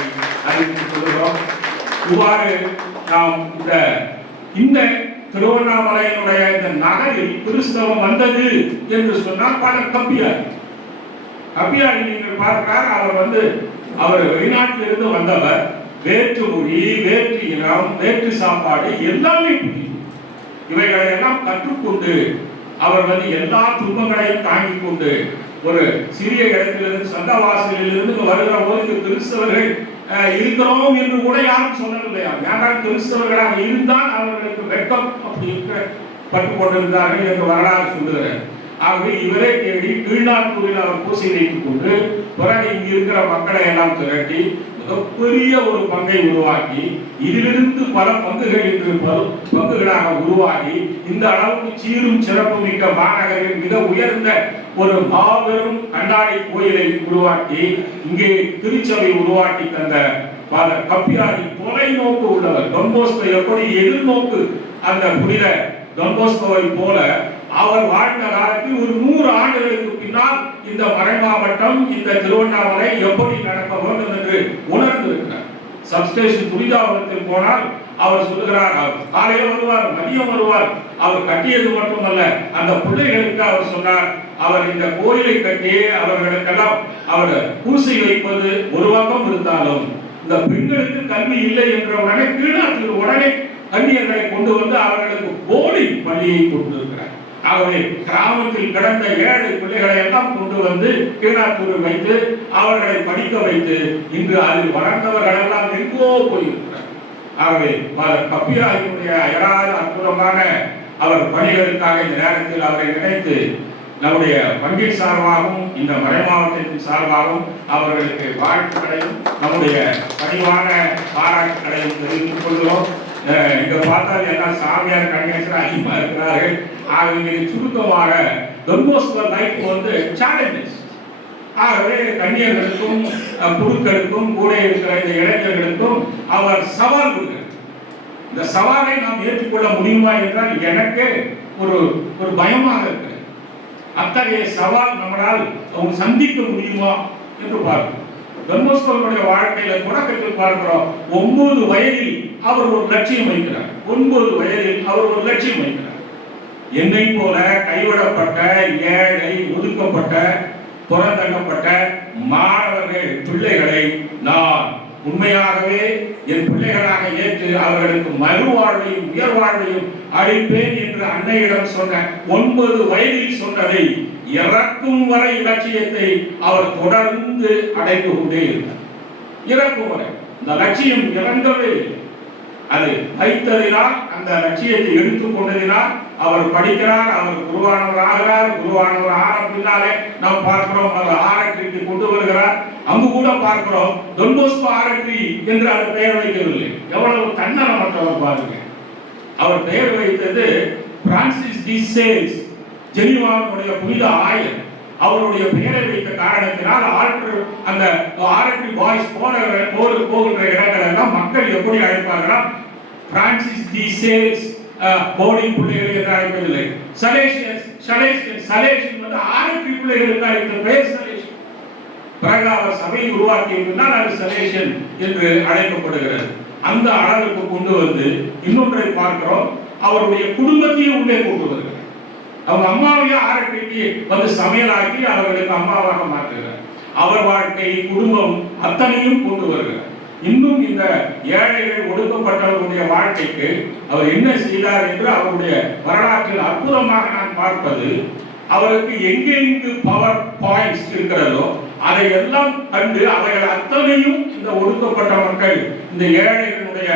அறிவித்துக் கொள்கிறோம். இவ்வாறு நாம் இந்த திருவண்ணாமலையினுடைய இந்த நகரில் கிறிஸ்தவம் வந்தது என்று சொன்னால் பல கப்பியாரி நீங்கள் பார்க்கிறார். அவர் வெளிநாட்டிலிருந்து வந்தவர். வேற்று மொழி, வேற்று இனம், வேற்று சாப்பாடு எல்லாமே இவைகளை எல்லாம் கற்றுக்கொண்டு அவர் எல்லா துன்பங்களையும் தாங்கிக் கொண்டு ஒரு சிறிய இடத்திலிருந்து சந்தவாசலிலிருந்து வருகிற போது கிறிஸ்தவர்கள் இருக்கிறோம் என்று கூட யாரும் சொல்லவில்லையா? ஏனால் கிறிஸ்தவர்களாக இருந்தால் அவர்களுக்கு வெட்கம் அப்படி பட்டு கொண்டிருந்தார்கள் என்று வரலாறு சொல்லுகிறார். ஆகவே இவரை தேடி கீழ்நாட்டூரில் அவர் பூசை வைத்துக் கொண்டு பிறகு இங்கு இருக்கிற மக்களை எல்லாம் திரட்டி மிகப்பெரிய ஒரு பங்கை உருவாக்கி இதிலிருந்து பல பங்குகள் என்று பங்குகளாக உருவாகி இந்த அளவுக்கு சீரும் சிறப்பு மிக்க மாநகரில் மிக உயர்ந்த ஒரு மாபெரும் கண்ணாடி கோயிலை உருவாக்கி இங்கே திருச்சபை உருவாக்கி தந்த பல கப்பியாரி தொலைநோக்கு உள்ளவர். டான் போஸ்கோ எப்படி எதிர்நோக்கு அந்த புனித டான் போஸ்கோவை போல அவர் வாழ்ந்த காலத்தில் ஒரு 100 ஆண்டுகளுக்கு பின்னால் இந்த மறைமாவட்டம், இந்த திருவண்ணாமலை எப்படி நடக்க வேண்டும் என்று உணர்ந்திருக்கிறார். சப்ஸ்டேஷன் புனிதாவனத்தில் போனால் அவர் சொல்லுகிறார், காலையில் வருவார், மதியம் வருவார். அவர் கட்டியது மட்டுமல்ல, அந்த பிள்ளைகளுக்கு அவர் சொன்னார், அவர் இந்த கோயிலை கட்டி அவர்களுக்கெல்லாம் அவர் பூசை வைப்பது ஒரு பக்கம் இருந்தாலும், இந்த பெண்களுக்கு கல்வி இல்லை என்ற உடனே கீழாத்தில் உடனே கன்னியர்களை கொண்டு வந்து அவர்களுக்கு போர்டிங் பள்ளியை கொடுத்திருக்கிறார். ஆகவே கிராமத்தில் கிடந்த ஏழை பிள்ளைகளை எல்லாம் கொண்டு வந்து கீழாத்தூர் வைத்து அவர்களை படிக்க வைத்து இன்று அதில் வளர்ந்தவர்கள் எல்லாம் எங்கோ போயிருக்கிறார். ஆகவே கப்பியாருடைய அயராத அற்புதமான அவர் பணிகளுக்காக இந்த நேரத்தில் அவரை நினைத்து நம்முடைய பங்கின் சார்பாகவும் இந்த மறைமாவட்டத்தின் சார்பாகவும் அவர்களுக்கு வாழ்த்துக்களையும் நம்முடைய பணிவான பாராட்டுக்களையும் தெரிவித்துக் கொள்கிறோம். இங்க பார்த்தால் எல்லாம் சாமியார் கணேசர் அதிகமா இருக்கிறார்கள். ஆகவே சுருக்கமாக டான் போஸ்கோ லைஃப் வந்து சேலஞ்சஸ். ஆகவே கன்னியர்களுக்கும் குருக்களுக்கும் கூட இருக்கிற இந்த இளைஞர்களுக்கும் அவர் சவால் கொடுக்கிறார். இந்த சவாலை நாம் ஏற்றுக்கொள்ள முடியுமா என்றால் எனக்கு ஒரு பயமாக இருக்கிறது. அத்தகைய சவால் நம்மளால் அவங்க சந்திக்க முடியுமா என்று பார்க்கிறோம். டான் போஸ்கோவுடைய வாழ்க்கையில தொடக்கத்தில் பார்க்கிறோம், 9 வயதில் அவர் ஒரு லட்சியம் வைக்கிறார். 9 வயதில் அவர் ஒரு லட்சியம் வைக்கிறார். என்னை போல கைவிடப்பட்ட, ஏழை, ஒதுக்கப்பட்ட, புறந்தள்ளப்பட்ட மாணவர்கள் பிள்ளைகளை நான் உண்மையாகவே என் பிள்ளைகளாக ஏற்று அவர்களுக்கு மறுவாழ்வையும் உயர்வாழ்வையும் அளிப்பேன் என்று அன்னையிடம் சொன்ன 9 வயதில் சொன்னதை இறக்கும் வரை லட்சியத்தை அவர் தொடர்ந்து அடைந்து கொண்டே இருந்தார். இறக்கும் வரை இந்த லட்சியம் இறங்கவே இல்லை. அது வைத்ததினால், அந்த லட்சியத்தை எடுத்துக் கொண்டதினால் அவர் படிக்கிறார், அவர் குருவானவர் ஆகிறார். குருவானவர் ஆன பின்னாலே நாம் பார்க்கிறோம் அவர் ஆரற்றிக்கு கொண்டு வருகிறார். அங்கு கூட பார்க்கிறோம் டான் போஸ்கோ ஆரற்றி என்று அவர் பெயர் வைக்கவில்லை. எவ்வளவு தன்னலமற்றவர் பாருங்க. அவர் பெயர் வைத்தது பிரான்சிஸ் டி சேல்ஸ், ஜெனீவாவுடைய புனித ஆயர். அவருடைய பெயரை வைத்த காரணத்தினால் அந்த ஆரற்றி பாய்ஸ் போகின்ற இடங்கள் எல்லாம் மக்கள் எப்படி அழைப்பார்களாம், பிரான்சிஸ் டி சேல்ஸ் போர்டிங் பிள்ளைகள் என்று அழைப்பதில்லை. சலேஷன் வந்து ஆரற்றி பிள்ளைகளுக்கு அழைத்த பெயர் சலேஷன். பிறகு அவர் சபையை உருவாக்கியிருந்தால் அது சலேஷன் என்று அழைக்கப்படுகிறது. அந்த அளவுக்கு கொண்டு வந்து இன்னொன்றை பார்க்கிறோம், அவருடைய குடும்பத்தையும் உள்ளே கொண்டு வருகிறார். அவங்க அம்மாவையும் ஆரட்டிக்கு வந்து சமையலாக்கி அவர்களுக்கு அம்மாவாக மாற்றுகிறார். அவர் வாழ்க்கை, குடும்பம் அத்தனையும் கொண்டு வருகிறார். இன்னும் இந்த ஏழைகள், ஒடுக்கப்பட்டவர்களுடைய வாழ்க்கைக்கு அவர் என்ன செய்தார் என்று அவருடைய வரலாற்றில் அற்புதமாக நான் பார்ப்பது, அவருக்கு எங்கெங்கு பவர் பாயிண்ட்ஸ் இருக்கிறதோ அதை எல்லாம் கண்டு அவைகள் அத்தனையும் இந்த ஒடுக்கப்பட்ட மக்கள், இந்த ஏழைகளுடைய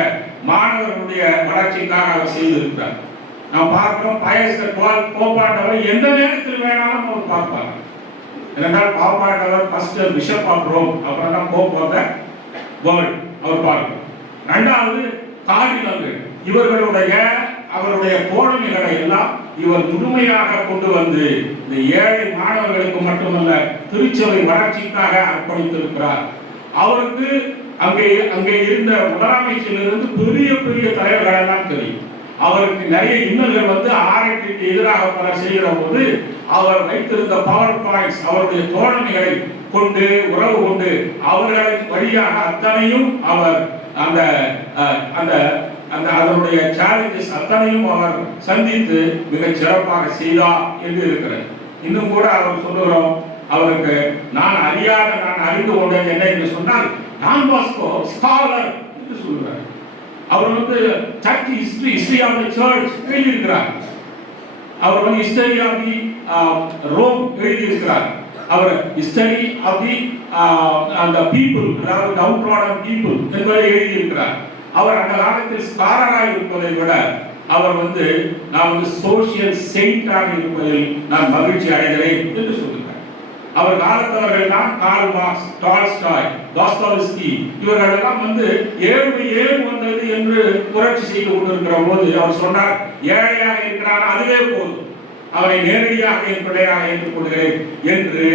மாணவர்களுடைய வளர்ச்சிக்காக அவர் செய்திருக்கிறார். நாம் பார்க்கிறோம், பயஸ் போப்பாண்டவர் எந்த நேரத்தில் வேணாலும் அவர் பார்ப்பார். ஏனென்றால் பாப்பாண்டவர் ஃபர்ஸ்ட் பிஷப் ஆஃப் ரோம், அப்புறம் தான் போப் ஆஃப் த வேர்ல்ட் அவர் பார்க்கிறோம். இரண்டாவது கார்டினல்கள், இவர்களுடைய அவருடைய தோழமைகளை எல்லாம் இவர் முழுமையாக கொண்டு வந்து இந்த ஏழை மாணவர்களுக்கு மட்டுமல்ல திருச்சபை வளர்ச்சிக்காக அர்ப்பணித்திருக்கிறார். அவருக்கு அங்கே இருந்த முதலமைச்சரிலிருந்து பெரிய பெரிய தலைவர்கள் எல்லாம் தெரியும். அவருக்கு நிறைய இன்னல்கள் வந்து ஆரட்டிக்கு எதிராக பல செய்கிற போது அவர் வைத்திருந்த பவர் பாயிண்ட்ஸ், அவருடைய தோழமைகளை கொண்டு உறவு கொண்டு அவர்களின் வழியாக அத்தனையும் அவர் அதனுடைய சேலஞ்சஸ் அத்தனையும் அவர் சந்தித்து மிக சிறப்பாக செய்தார் என்று இருக்கிறது. இன்னும் கூட அவர் சொல்லுகிறோம், அவருக்கு நான் அறிந்து கொண்டேன் என்ன என்று சொன்னால், டான் போஸ்கோ ஸ்காலர் என்று சொல்கிறார். அவர் வந்து church history of the church எழுதியிருக்கிறார். அவர் வந்து ஹிஸ்டரி ஆஃப் தி ரோம் எழுதியிருக்கிறார். அவர் ஹிஸ்டரி ஆஃப் தி அந்த பீப்புள், அதாவது டவுன் ட்ராடன் பீப்புள் என்பதை எழுதியிருக்கிறார். அவர் அந்த காலத்தில் ஸ்காலராக இருப்பதை விட அவர் வந்து நான் வந்து சோசியல் செயின்டாக இருப்பதில் நான் மகிழ்ச்சி அடைகிறேன் என்று சொல்லுகிறார். அவர் காலத்தவர்கள் தான் கார்ல் மார்க்ஸ், டால்ஸ்டாய், டாஸ்டாவ்ஸ்கி, இவர்கள் எல்லாம் வந்து ஏழு வந்தது என்று புரட்சி செய்து கொண்டிருக்கிற போது அவர் சொன்னார், ஏழையாக இருக்கிறான் அதுவே போதும், அவரை நேரடியாக என் பிள்ளையாக ஏற்றுக்கொள்கிறேன் என்று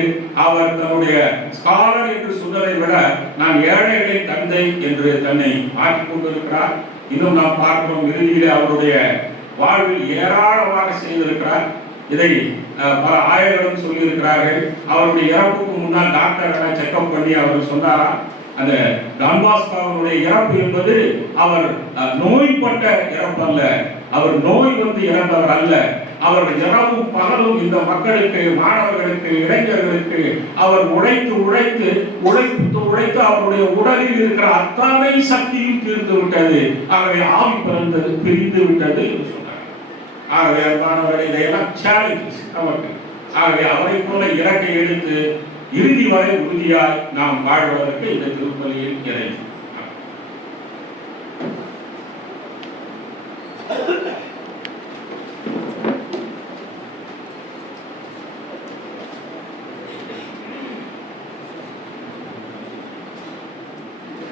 அவர் தன்னுடைய ஸ்காலர் என்று சொன்னதை விட நான் ஏழைகளின் தந்தை என்று தன்னை மாற்றிக் கொண்டிருக்கிறார். இன்னும் நாம் பார்க்கிறோம், இறுதியிலே அவருடைய வாழ்வில் ஏராளமாக செய்திருக்கிறார். இதை பல ஆயர்களும் சொல்லியிருக்கிறார்கள். அவருடைய இறப்புக்கு முன்னால் டாக்டர் செக்அப் பண்ணி அவர் சொன்னாரா, அந்த டான் பாஸ்கோவினுடைய இறப்பு என்பது அவர் நோய்பட்ட இறப்பு அல்ல, அவர் நோய் வந்து இறந்தவர் அல்ல. அவர் இரவும் பகலும் இந்த மக்களுக்கு, மாணவர்களுக்கு, இளைஞர்களுக்கு அவர் உழைத்து உழைத்து உழைத்து உழைத்து அவருடைய உடலில் இருக்கிற அத்தனை சக்தியும் தீர்ந்து விட்டது. ஆகவே ஆவி பிரிந்து விட்டது என்று சொன்னார். ஆகவே அன்பானவர்கள், இதையெல்லாம் சேலஞ்சஸ் நமக்கு. ஆகவே அவரை போல இலக்கை எடுத்து இறுதி வரை உறுதியாய் நாம் வாழ்வதற்கு இந்த திருப்பலியில் இறை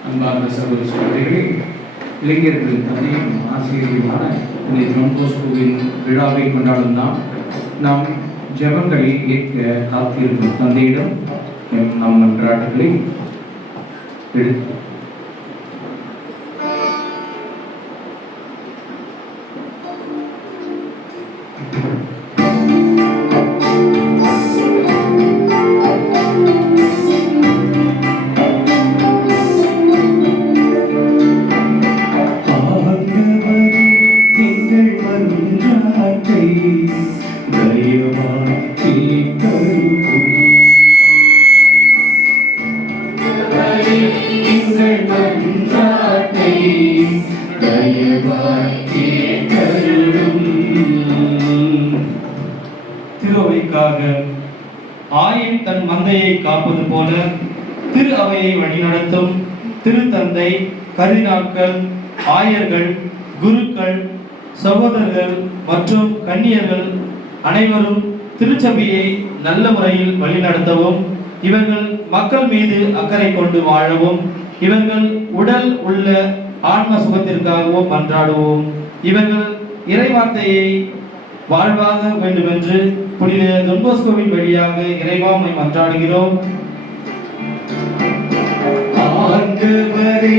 அன்பார்ந்த சகோதர சகோதரிகளே, இளைஞர்கள் தந்தையும் ஆசிரியருமான இந்த டான் பாஸ்கோவின் விழாவை கொண்டாடும் நாம் ஜெபங்களை ஏற்க காத்திருக்கும் தந்தையிடம் நாம் நன்றாட்டுகளை எடுத்து திருவைக்காக ஆயின் தன் மந்தையை காப்பது போல திரு அவையை வழிநடத்தும் திருத்தந்தை, கர்தினால்கள், ஆயர்கள், குருக்கள், சகோதரர்கள் மற்றும் கன்னியர்கள் அனைவரும் திருச்சபையை நல்ல முறையில் வழிநடத்தவும், இவர்கள் மக்கள் மீது அக்கறை கொண்டு வாழவும், இவர்கள் உடல் உள்ள ஆன்ம சுகத்திற்காகவும் மன்றாடுவோம். இவர்கள் இறைவார்த்தையை வாழ்வாக வேண்டும் என்று புனித டான் பாஸ்கோவின் வழியாக இறைவாமை மன்றாடுகிறோம். ஆண்டவரே,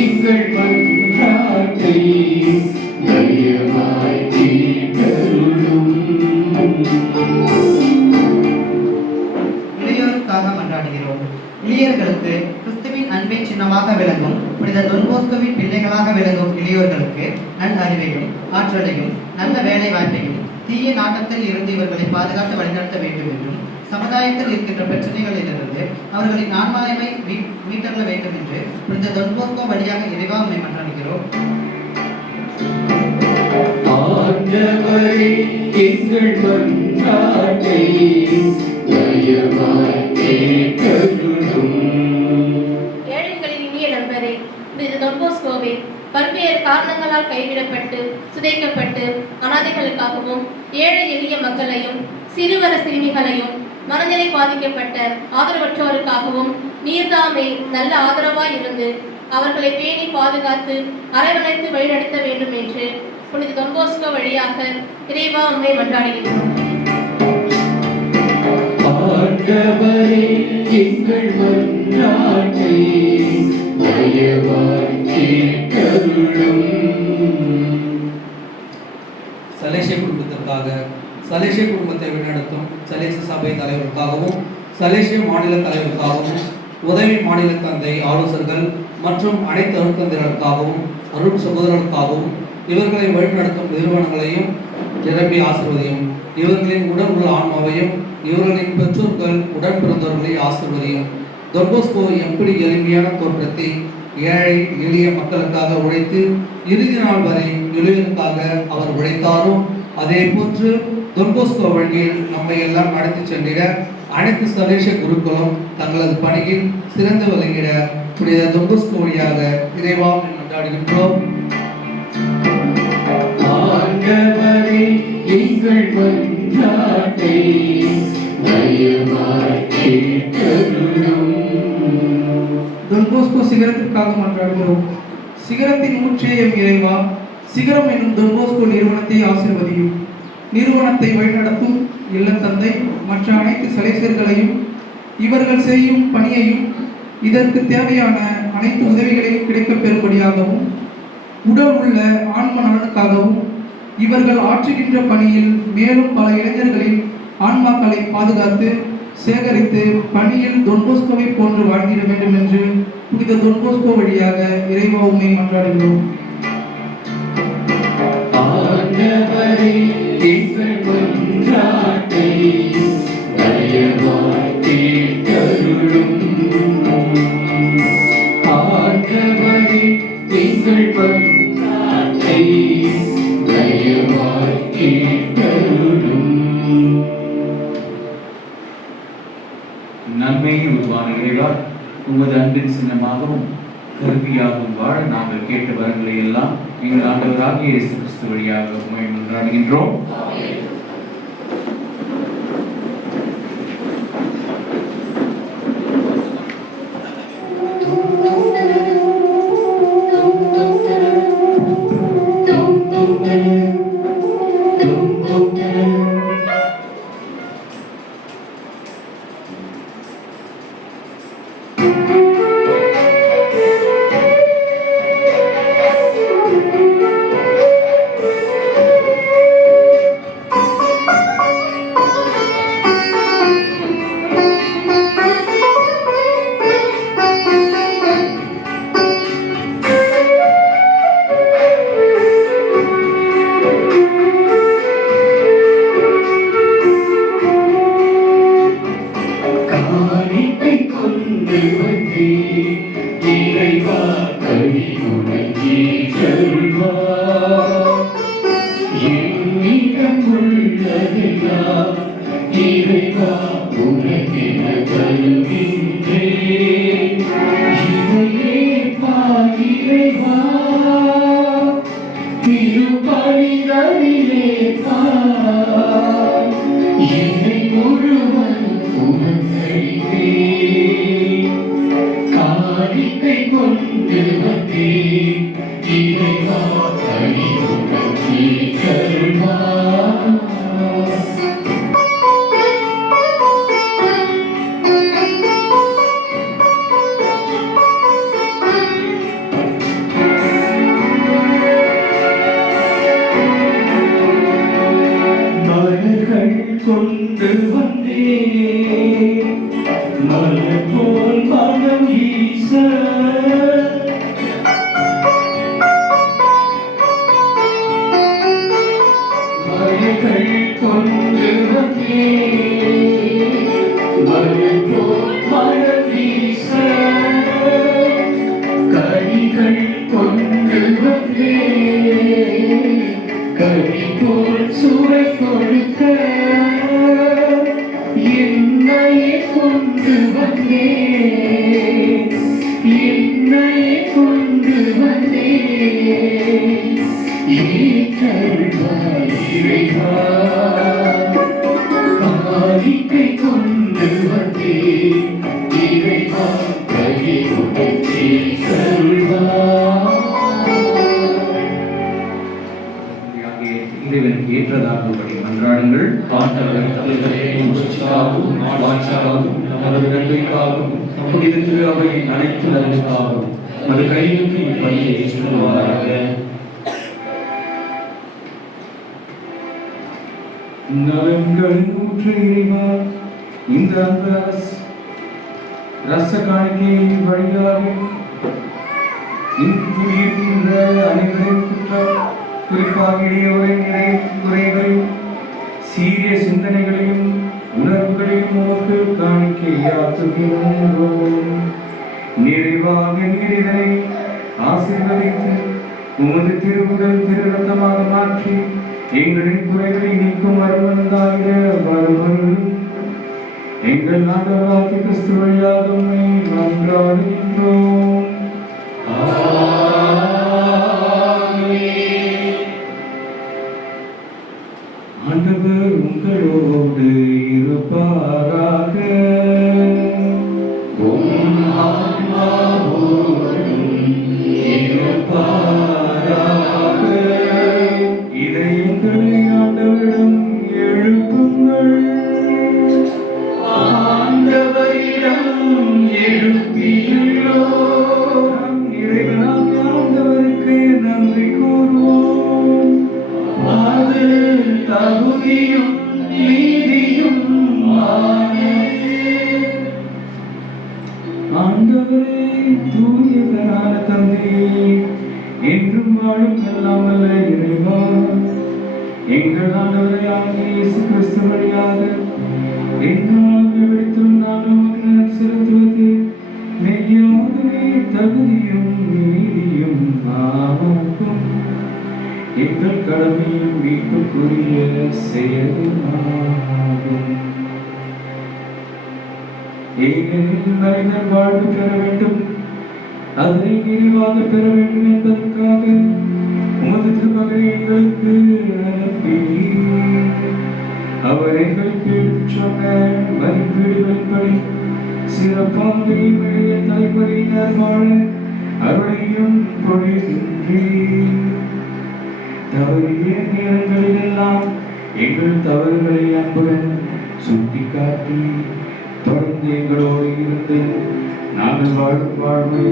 எங்கள் மன்றாட்டை தயவாய் கேட்டருளும். இளையோருக்காக மன்றாடுகிறோம். இளையர்களுக்கு கிறிஸ்துவின் அன்பை சின்னமாக விளங்கும் புனித டான் பாஸ்கோவின் பிள்ளைகளாக விளங்கும் இளையோர்களுக்கு நல்ல அறிவையும் ஆற்றலையும் நல்ல வேலை வாய்ப்பையும் தீய நாட்டத்தில் இருந்து இவர்களை பாதுகாத்து வழிநடத்த வேண்டும் என்றும், சமுதாயத்தில் இருக்கின்ற பிரச்சனைகளிலிருந்து அவர்களின் ஆன்மாய்மை மீட்டருள வேண்டும் என்று புனித டான் பாஸ்கோ வழியாக இறைவா உம்மை மன்றாடுகிறோம். ஆண்டவரே, எங்கள் மன்றாட்டை தயவாய் கேட்டருளும். ஏழைகளின் இனிய நண்பரே, புனித டான் பாஸ்கோவே பல்வேறு காரணங்களால் கைவிடப்பட்டு சிதைக்கப்பட்டு அனாதைகளுக்காகவும், ஏழை எளிய மக்களையும், சிறுவர சிறுமிகளையும், மனநிலை பாதிக்கப்பட்ட ஆதரவற்றோருக்காகவும் நீர்தாமே நல்ல ஆதரவாய் இருந்து அவர்களை பேணி பாதுகாத்து அரவணைத்து வழிநடத்த வேண்டும் என்று புனித டான் பாஸ்கோ வழியாக இறைவா உம்மை மன்றாடுகிறோம். ஆண்டவரே, எங்கள் மன்றாட்டை தயவாய் கேட்டருளும். சலேசிய குடும்பத்திற்காக, சலேசிய குடும்பத்தை வழிநடத்தும் சலேசிய சபை தலைவருக்காகவும், சலேசிய மாநில தலைவருக்காகவும், உதவி மாநில தந்தை ஆலோசகர்கள் மற்றும் அனைத்து அருட்தந்தையர்களுக்காகவும், அருள் சகோதரர்களுக்காகவும், இவர்களை வழிநடத்தும் நிறுவனங்களையும் நிரம்பி ஆசிர்வதியும். இவர்களின் உடல் உள்ள ஆன்மாவையும் இவர்களின் பெற்றோர்கள் உடன் பிறந்தவர்களை ஆசிர்வதியும். டான் பாஸ்கோ எப்படி எளிமையான தோற்றத்தை ஏழை எளிய மக்களுக்காக உழைத்து இறுதி நாள் வரை இளையோருக்காக அவர் உழைத்தாரோ, அதே போன்று டான் பாஸ்கோ வழியில் நம்மை எல்லாம் நடத்தி சென்றிட அனைத்து சலேசிய குருக்களும் தங்களது பணியில் சிறந்து விளங்கிட புனித டான் பாஸ்கோ வழியாக இறைவா கொண்டாடுகின்றோம். ஆண்டவரே, எங்கள் மன்றாட்டை தயவாய் கேட்டருளும். டான் பாஸ்கோ சிகரத்திற்காக மன்றாடுகிறோம். சிகரத்தின் ஊற்றே எம் இறைவா, சிகரம் என்னும் டான் பாஸ்கோ நிறுவனத்தை ஆசீர்வதியும். நிறுவனத்தை வழிநடத்தும் இல்லத்தந்தை மற்ற அனைத்து சலேசியர்களையும் இவர்கள் செய்யும் பணியையும் இதற்கு தேவையான அனைத்து உதவிகளையும் கிடைக்கப் பெறும்படியாகவும் உடல் உள்ள ஆன்ம நலனுக்காகவும் இவர்கள் ஆற்றுகின்ற பணியில் மேலும் பல இளைஞர்களின் ஆன்மாக்களை பாதுகாத்து சேகரித்து பணியில் தொன்போஸ்கோவை போன்று வாழ்ந்திட வேண்டும் என்று புனித தொன்போஸ்கோ வழியாக இறைவா உம்மை மன்றாடுகிறோம். ஆண்டவரே எங்கள் மன்றாட்டை தயவாய் கேட்டருளும். ஆண்டவரே எங்கள் மன்றாட்டை தயவாய் கேட்டருளும். நன்மையை உருவான இறைவா, உமது அன்பின் சின்னமாகவும் கருவியாகவும் வாழ நாங்கள் கேட்ட வரங்களை எல்லாம் எங்கள் ஆண்டவராகிய இயேசு கிறிஸ்து வழியாக உம்மை மன்றாடுகின்றோம். இறைவனுக்கு ஏற்றதாகும்படி மன்றாடுங்கள். நமது நன்மைக்காகவும் புனித திரு அவையின் அனைத்து நலனுக்காகவும் நமது கைகளுக்கு இப்பணியை ஏற்றுக்கொள்வாராக. நலன்களின் ஊற்று இறைவா, இந்த ரச காணிக்கையின் வழியாக இன்றுகின்ற அனைவரின் குறிப்பாக இடையோரின் குறைகளையும் சீரிய சிந்தனைகளையும் உணர்வுகளையும் உமக்கு காணிக்கையாக்குகின்றோம். நிறைவாக இதனை ஆசீர்வதித்து உமது திருவுடல் திரு ரத்தமாக மாற்றி எங்களின் குறைகளை நீக்கும் அருள்வந்தாய வருவது எங்கள் ஆண்டவராகிய கிறிஸ்து வழியாக உம்மை மன்றாடுகின்றோம். ஆண்டவர் உங்களோடு இருப்பாராக. இதை எங்களை ஆண்டவரிடம் தகுதியும் நீதியும் ஆண்டவரே தூயவரான தந்தையே என்றும் வாழும் எல்லாம் வல்ல இறைவா எங்கள் ஆண்டவராகிய இயேசு கிறிஸ்து வழியாக என்னாலும் எவ்விடத்திலும் நாங்கள் உமக்கு நன்றி செலுத்துவது மெய்யாகவே தகுதியும் நீதியும் ஆகும். எங்கள் கடமையும் மீட்புக்குரிய செயலுமாகும். ஏனெனில் மனிதன் வாழ்வு பெற வேண்டும், அதனை விரிவாக பெற வேண்டும் என்பதற்காக உமது திருமகனை எங்களுக்கு அனுப்பி அவர் எங்களுக்கு எடுத்துச் சொன்ன மதிப்பீடுகளின்படி சிறப்பாக இளைய தலைமுறையினர் வாழ அருளையும் பொழிகின்றீர். தவறிய நேரங்களிலெல்லாம் எங்கள் தவறுகளை அன்புடன் சுட்டிக்காட்டி தொடர்ந்து எங்களோடு இருந்து நாங்கள் வாழும் வாழ்வை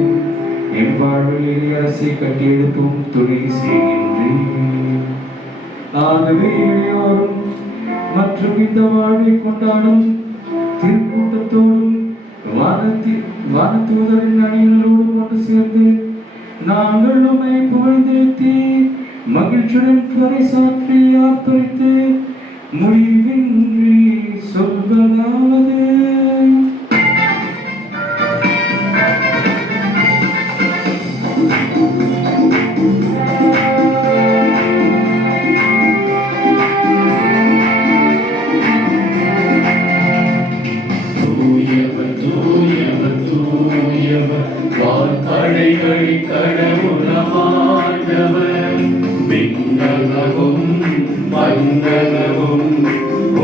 என் வாழ்வில் அரசை கட்டியெழுப்பும் துணை செய்கின்றேன். ஆகவே இளையோரும் மற்றும் இந்த வாழ்வை கொண்டாடும் திருக்கூட்டத்தோடும் வானத்தூதரின் அணிகளோடும் ஒன்று சேர்ந்து நாங்கள் உம்மை புகழ்ந்தேத்தி மகிழ்ச்சியுடன் பறைசாற்றி ஆர்ப்பரித்து முடிவின்றி சொல்வதாவது வான்படைகளின் கடவுளமானவர் விண்ணகமும் மண்ணகமும்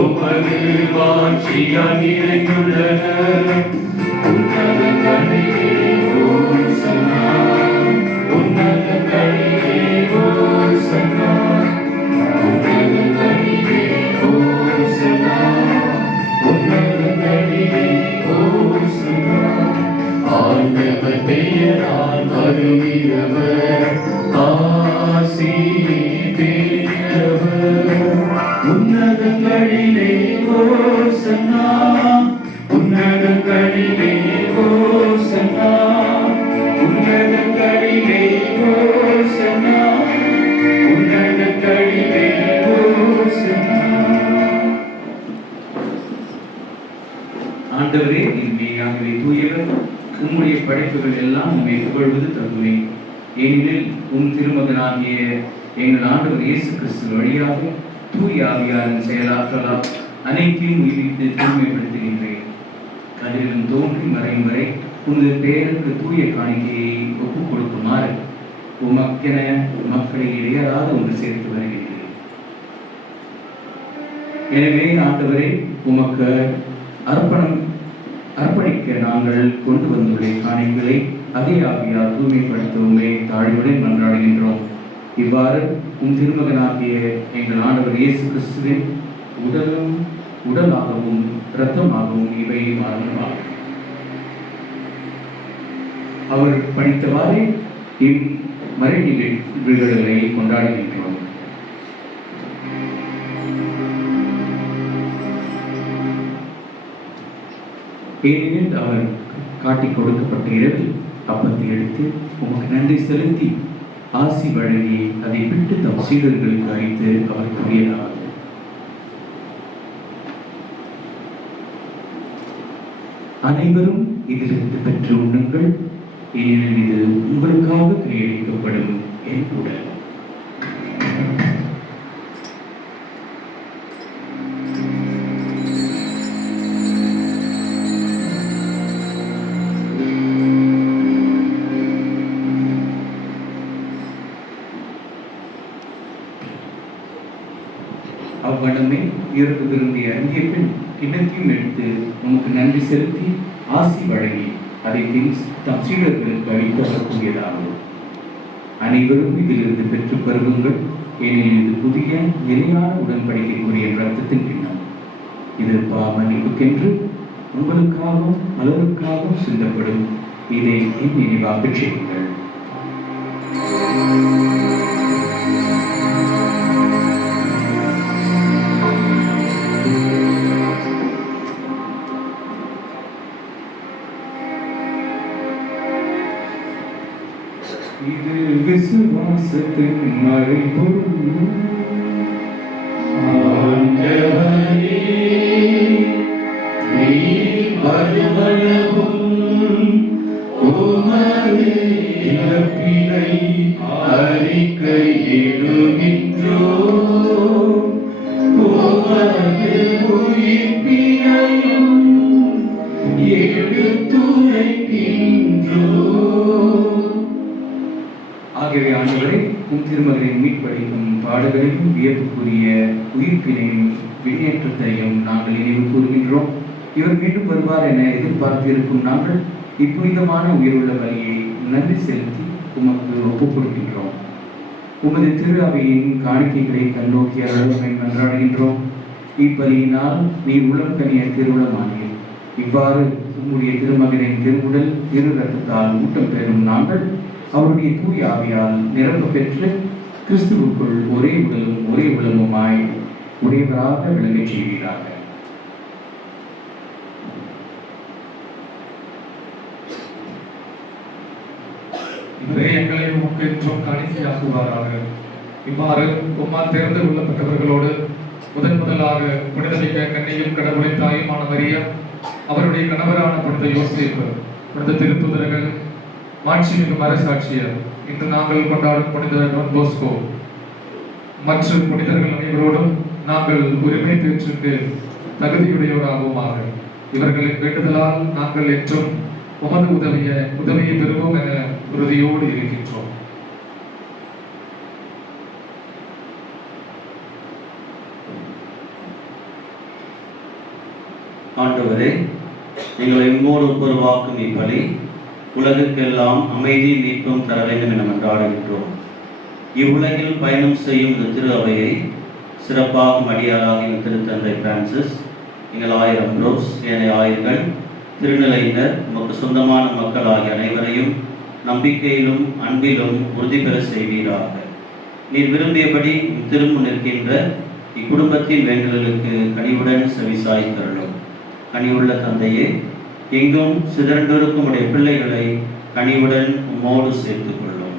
உமது மாட்சியால் நிறைந்துள்ளன. உன்னதங்களிலே ஓசன்னா, உன்னதங்களிலே ஓசன்னா, உன்னதங்களிலே ஓசன்னா, உன்னதங்களிலே ஓசன்னா. ஆண்டவர் பெயரால் வருகிறவர் ஆசி பெற்றவர். உன்னதங்களிலே ஓசன்னா, உன்னதங்களிலே ஓசன்னா, உன்னதங்களிலே ஓசன்னா, உன்னதங்களிலே ஓசன்னா. ஆண்டவரே இன்மையாகவே தூயவர், உம்முடைய படைப்புகள் எல்லாம் உம்மை புகழ்வது தகுமே. ஏனெனில் திருமகனாகிய எங்கள் ஆண்டவர் இயேசு கிறிஸ்து வழியாக தூய ஆவியாரின் செயலாற்றலால் அனைத்தையும் உயிர்த்து தூய்மைப்படுத்துகின்றேன். கதிரிலும் தோன்றி மறையும் வரை உமது பெயருக்கு தூய காணிக்கையை ஒப்புக் கொடுக்குமாறு உமக்கென மக்களை இடையராது ஒன்று சேர்த்து வருகின்றேன். எனவே ஆண்டவரே, உமக்கு அர்ப்பணிக்க நாங்கள் கொண்டு வந்துள்ள காணிக்கைகளை அதே ஆவியால் தூய்மைப்படுத்தவுமே தாழ்வுடன் மன்றாடுகின்றோம். இவ்வாறு திருமகனாகிய எங்கள் ஆண்டவர் இயேசு கிறிஸ்துவின் உடலாகவும் இரத்தமாகவும் இவை மாறும். அவர் பணித்தவாறே இம்மறை நிகழ்வுகளை கொண்டாடுகின்றோம். ஏனெனில் அவர் காட்டிக் கொடுக்கப்பட்ட இரவில் அப்பத்தை எடுத்து உமக்கு நன்றி செலுத்தி ஆசி வழங்கி அதை விட்டு தம் சீடர்களுக்கு அழைத்து அவர் கூறியதாவது: அனைவரும் இதிலிருந்து பெற்று உண்ணுங்கள், ஏனெனில் இது உங்களுக்காக கையளிக்கப்படும் என் உடல். அவ்வண்ணமே இறப்பு விரும்பிய அருகிய பின் கிண்ணத்தையும் எடுத்து உமக்கு நன்றி செலுத்தி ஆசி வழங்கி அதை தம் சீடர்களுக்கு அளித்து அவர் கூறியதாகும்: அனைவரும் இதிலிருந்து பெற்று பருகுங்கள், ஏனெனில் இது புதிய நிலையான உடன்படிக்கைக்குரிய இரத்தத்தின் கிண்ணம். இது மன்னிப்புக்கென்று உங்களுக்காகவும் பலருக்காகவும் சிந்தப்படும். இதை என் நினைவாகச் செய்யுங்கள். பாடுகளையும் வியப்புக்குரிய உயிர்ப்பினையும் வெளியேற்றத்தையும் நாங்கள் நினைவு கூறுகின்றோம். இவர் மீண்டும் வருவார் என எதிர்பார்த்து இருக்கும் நாங்கள் இப்புனிதமான உயிருள்ள பலியை நன்றி செலுத்தி உமக்கு ஒப்புக் கொடுக்கின்றோம். உமது திரு அவையின் காணிக்கைகளை கண்ணோக்கி அருளமை மன்றாடுகின்றோம். இப்பலியினால் நீர் உளம் கனிய திருவுளமானீர். இவ்வாறு உம்முடைய திருமகனின் திருவுடல் திரு ரத்தத்தால் ஊட்டம் பெறும் நாங்கள் அவருடைய தூய ஆவியால் நிரம்ப பெற்று கிறிஸ்துவுக்குள் ஒரே உடலும் ஒரே உளமுமாய் உடையவராக விளங்கச் செய்வீராக. இவரே எங்களை முக்கென்றும் காணிக்கையாக்குவாராக. இவ்வாறு உம்மால் தேர்ந்து கொள்ளப்பட்டவர்களோடு முதலாக புனிதமிக்க கன்னியும் கடவுளின் தாயுமான மரியா, அவருடைய கணவரான புனித யோசேப்பு, புனித திருத்துதர்கள், மாட்சிமிகு மறைசாட்சியர், இன்று நாங்கள் கொண்டாடும் புனித டான் போஸ்கோ மற்றும் புனிதர்கள் அனைவரோடும் நாங்கள் உரிமை பெற்றுக்கு தகுதியுடையோராகுமாக. இவர்களின் வேண்டுதலால் நாங்கள் என்றும் உமது உதவியை பெறுவோம் என உறுதியோடு இருக்கின்றோம். ஆண்டவரே, எங்களை உம்மோடு ஒப்புரவாக்கும் இப்பலி உலகுக்கெல்லாம் அமைதி மீட்பும் தர வேண்டும் என மன்றாடுகின்றோம். இவ்வுலகில் பயணம் செய்யும் இந்த திரு அவையை சிறப்பாகும் அடியாராக எங்கள் திருத்தந்தை பிரான்சிஸ், எங்கள் ஆயர் அம்ப்ரோஸ், ஏனைய ஆயர்கள், திருநிலையினர், உமக்கு சொந்தமான மக்கள் ஆகிய அனைவரையும் நம்பிக்கையிலும் அன்பிலும் உறுதி பெற செய்வீராக. நீர் விரும்பியபடி திரும்ப நிற்கின்ற இக்குடும்பத்தின் வேண்டுதலுக்கு கனிவுடன் செவிசாய் தருளும். கனிவுள்ள தந்தையே, எங்கும் சிதறண்டிருக்கும் உடைய பிள்ளைகளை கனிவுடன் உம்மோடு சேர்த்துக் கொள்ளும்.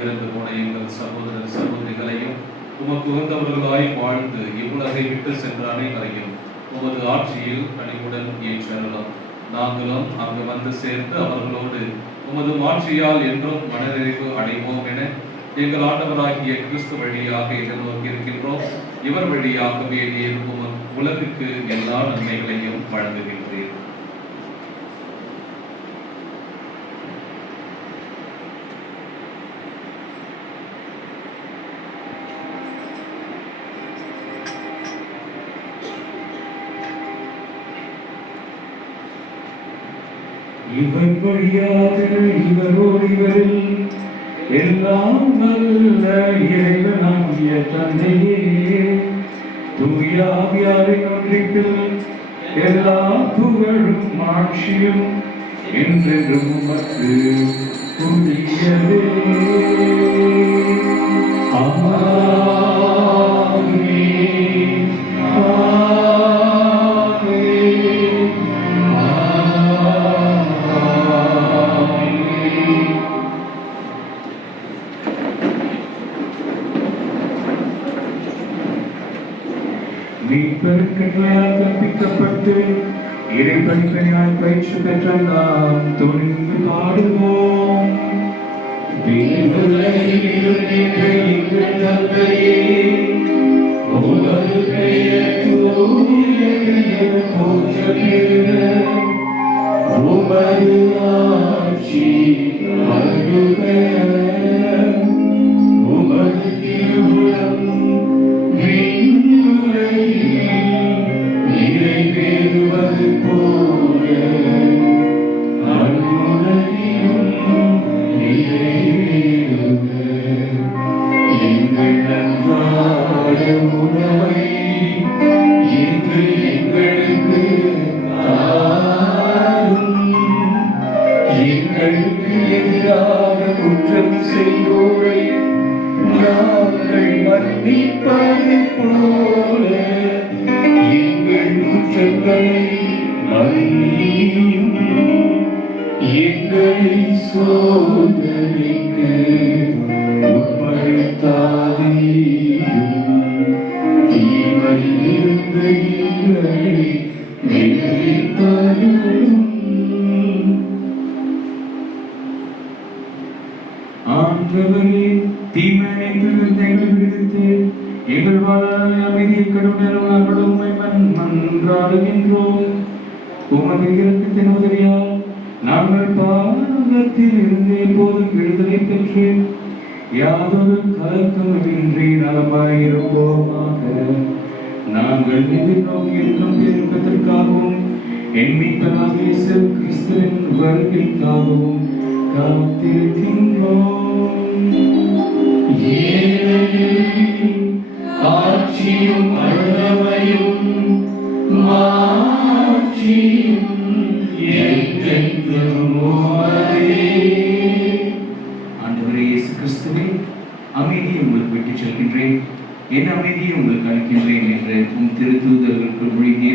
இறந்து போன எங்கள் சகோதர சகோதரிகளையும் உமக்கு உகந்தவர்களாய் வாழ்ந்து இவ்வுலகை விட்டு சென்ற அனைவரையும் உமது ஆட்சியில் கனிவுடன் ஏற்றலாம். நாங்களும் அங்கு வந்து சேர்ந்து அவர்களோடு உமது ஆட்சியால் என்றும் மனநிறைவு அடைவோம் என எங்கள் ஆண்டவராகிய கிறிஸ்து வழியாக எதிர்நோக்கி இருக்கின்றோம். இவர் வழியாகவே நீர் உலகுக்கு எல்லா நன்மைகளையும் வழங்குகின்றீர். இவர் வழியாக இவரோடு இவரில் எல்லாம் நல்ல இறைவனாகிய தந்தையே, தூயாவியாரின் ஒன்றிப்பில் எல்லா புகழும் ஆட்சியும் என்றென்றும் உமக்கு உரியவே. ஆமென். மீட்பெருக்கங்களால் கற்பிக்கப்பட்டு இறைப்பணிகளால் பயிற்சி பெற்ற நாம் துணிந்து பாடுவோம். உமது பெயர் உமது ஆட்சி வருக, உமது திருவுளம் நிறைவேறுவது போல அன்புடனும் நிறைவேறுக. எங்கள் அன்றாட உணவை இன்று எங்களுக்கு தாரும். எங்களுக்கு எதிராக குற்றம் செய்வோரை நாங்கள் மன்னிப்பது போல எங்கள் குற்றங்களை மன்னியும். எங்களை சோதனைக்கு உட்படுத்தாதேயும், தீமையிலிருந்து எங்களை விடுவித்தருளும். ஆண்டவரே, தீமையிலிருந்து எங்களை விடுவித்து எங்கள் வாழ்நாளில் அமைதியை கடும் நேரம் நாங்கள் உம்மை மன்றாடுகின்றோம். உமது இரக்கத்தின் உதவியால் நாங்கள் பாவத்தில் இருந்து எப்போதும் விடுதலை பெற்று யாதொரு கலக்கமின்றி நலமாயிருப்போமாக. நாங்கள் எதிர்நோக்கியிருக்கும் பெருக்கத்திற்காகவும் என் மீட்பராகிய இயேசு கிறிஸ்துவின் வருகைக்காகவும் காத்திருக்கின்றோம். ஆட்சியும் வல்லமையும் மாட்சியும் என்றென்றும் உமதே. ஆண்டவரே இயேசு கிறிஸ்துவே, அமைதியை உங்களுக்கு விட்டுச் செல்கின்றேன், என் அமைதியை உங்களுக்கு அளிக்கின்றேன் என்று உம் திருத்தூதர்களுக்கு மொழிகிய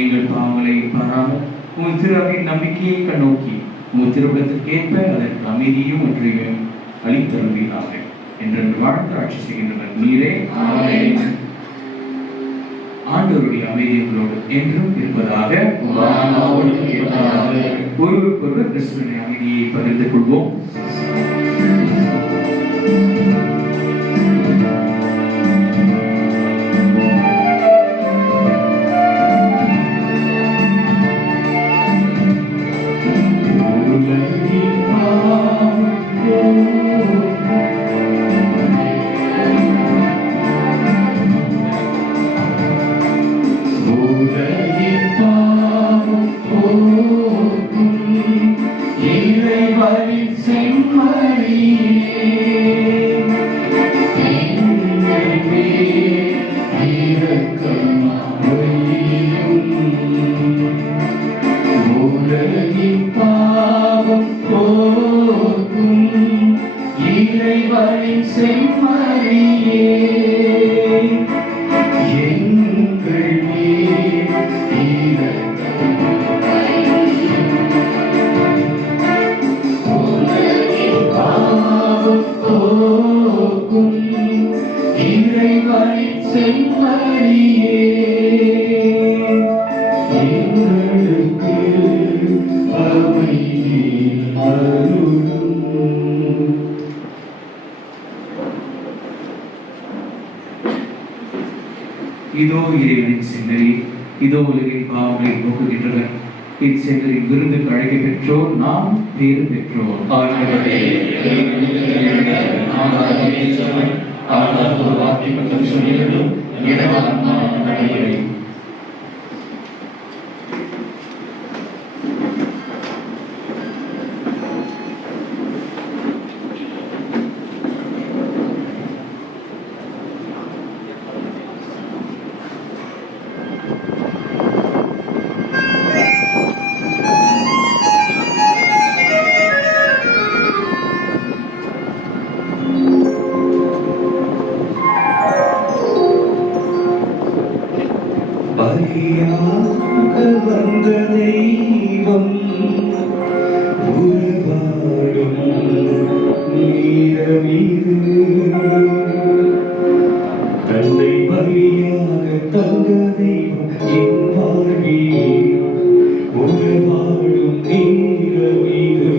எங்கள் பாவங்களை பாராமல் உங்கள் திருவின் நம்பிக்கையை கண்ணோக்கி உங்கள் திருவிடத்திற்கேற்ப அதற்கு அமைதியும் ஒன்றையும் அளித்தருவீராக என்று வாழ்ந்து ஆட்சி செய்கின்றனர் நீரே. ஆண்டவருடைய அமைதி உங்களோடு என்றும் இருப்பதாக. ஒருவருக்கொருவர் கிறிஸ்துவின் அமைதியை பகிர்ந்து கொள்வோம். இதோ இறைவனின் சென்னறி, இதோ உலகின் பாவங்களை போக்குகின்றவர். இச்சென்னரின் விருந்துக்கு அழைக்க பெற்றோர் நாம் பேறு பெற்றோர். வந்த தெய்வம் உருவாடும் நீரமீது தன்னை பலியாக தந்த தெய்வம் என் வாழ்வில் உருவாடும் நீரமீது.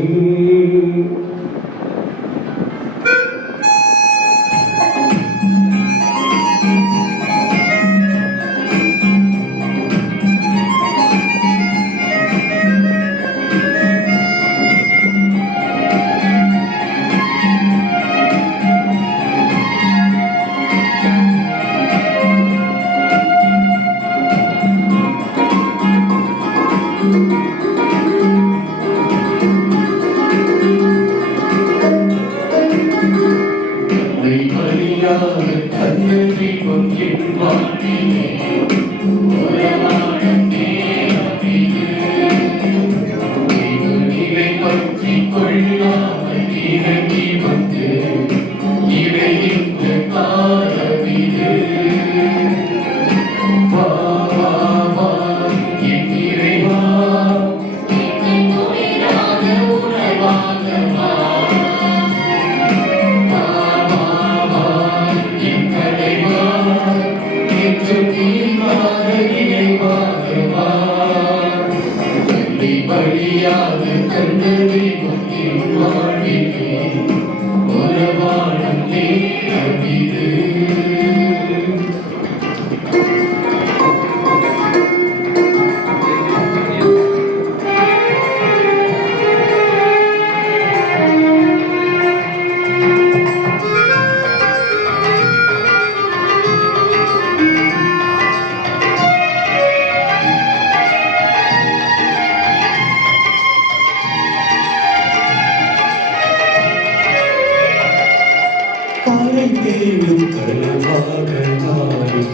தேடும் களமாக மாறும்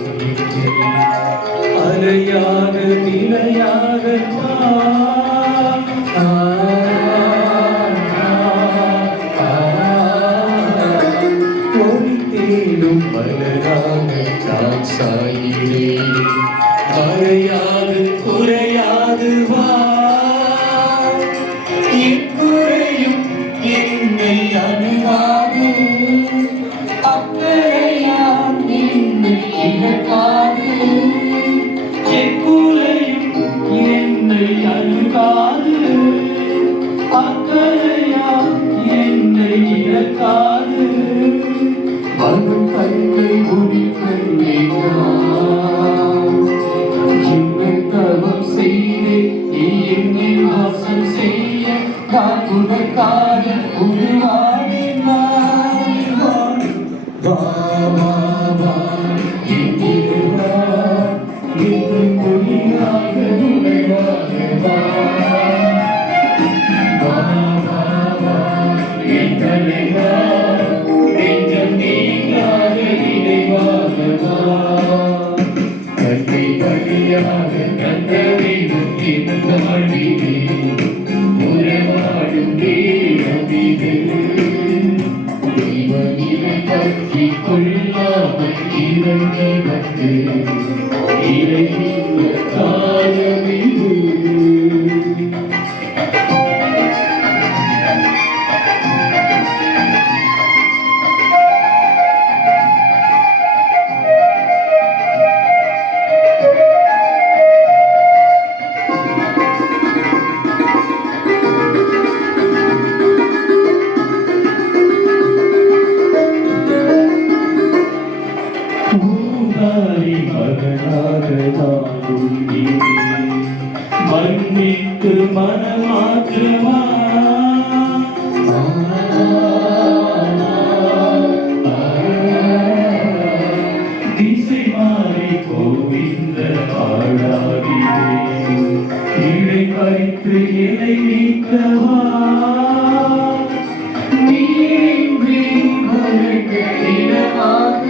அலையாக நிலையாக ஒளி தேடும் மலராக நான் சாகிறேன் மறையாது குறையாது வா எக்குறையும் என்னை அணுகாது அக்கறையாம் என்னை இழக்காது எக்குறையும் என்னை அணுகாது அக்கறையாம் என்னை இழக்காது வரும் கண்ணை உனி கண்ணை தவம் செய்து என்னை வாசம் செய்ய நான் உனக்காக உருவானேன் வா வா வா இன்று வா இன்று மொழியாக நுழைவாக வா வா வா வா என் தலைவா நெஞ்சம் நீங்காத நினைவாக வா கண்ணை பணியாக கண்டறிவும் இந்த மொழியே உறவாடும் நேரமிது தெய்வநிலை பற்றி கொள்ளாமல் இறங்கி வந்து இறைந்த காலமிது பூதாரி மகனாக தாரும் மன்னித்து மனமாற்றமா திசை மாறி கோவிந்த பாடாதிரே இடை பறித்து என்னை நீக்கவா நீரின்றி மலர்ந்த நிலமாக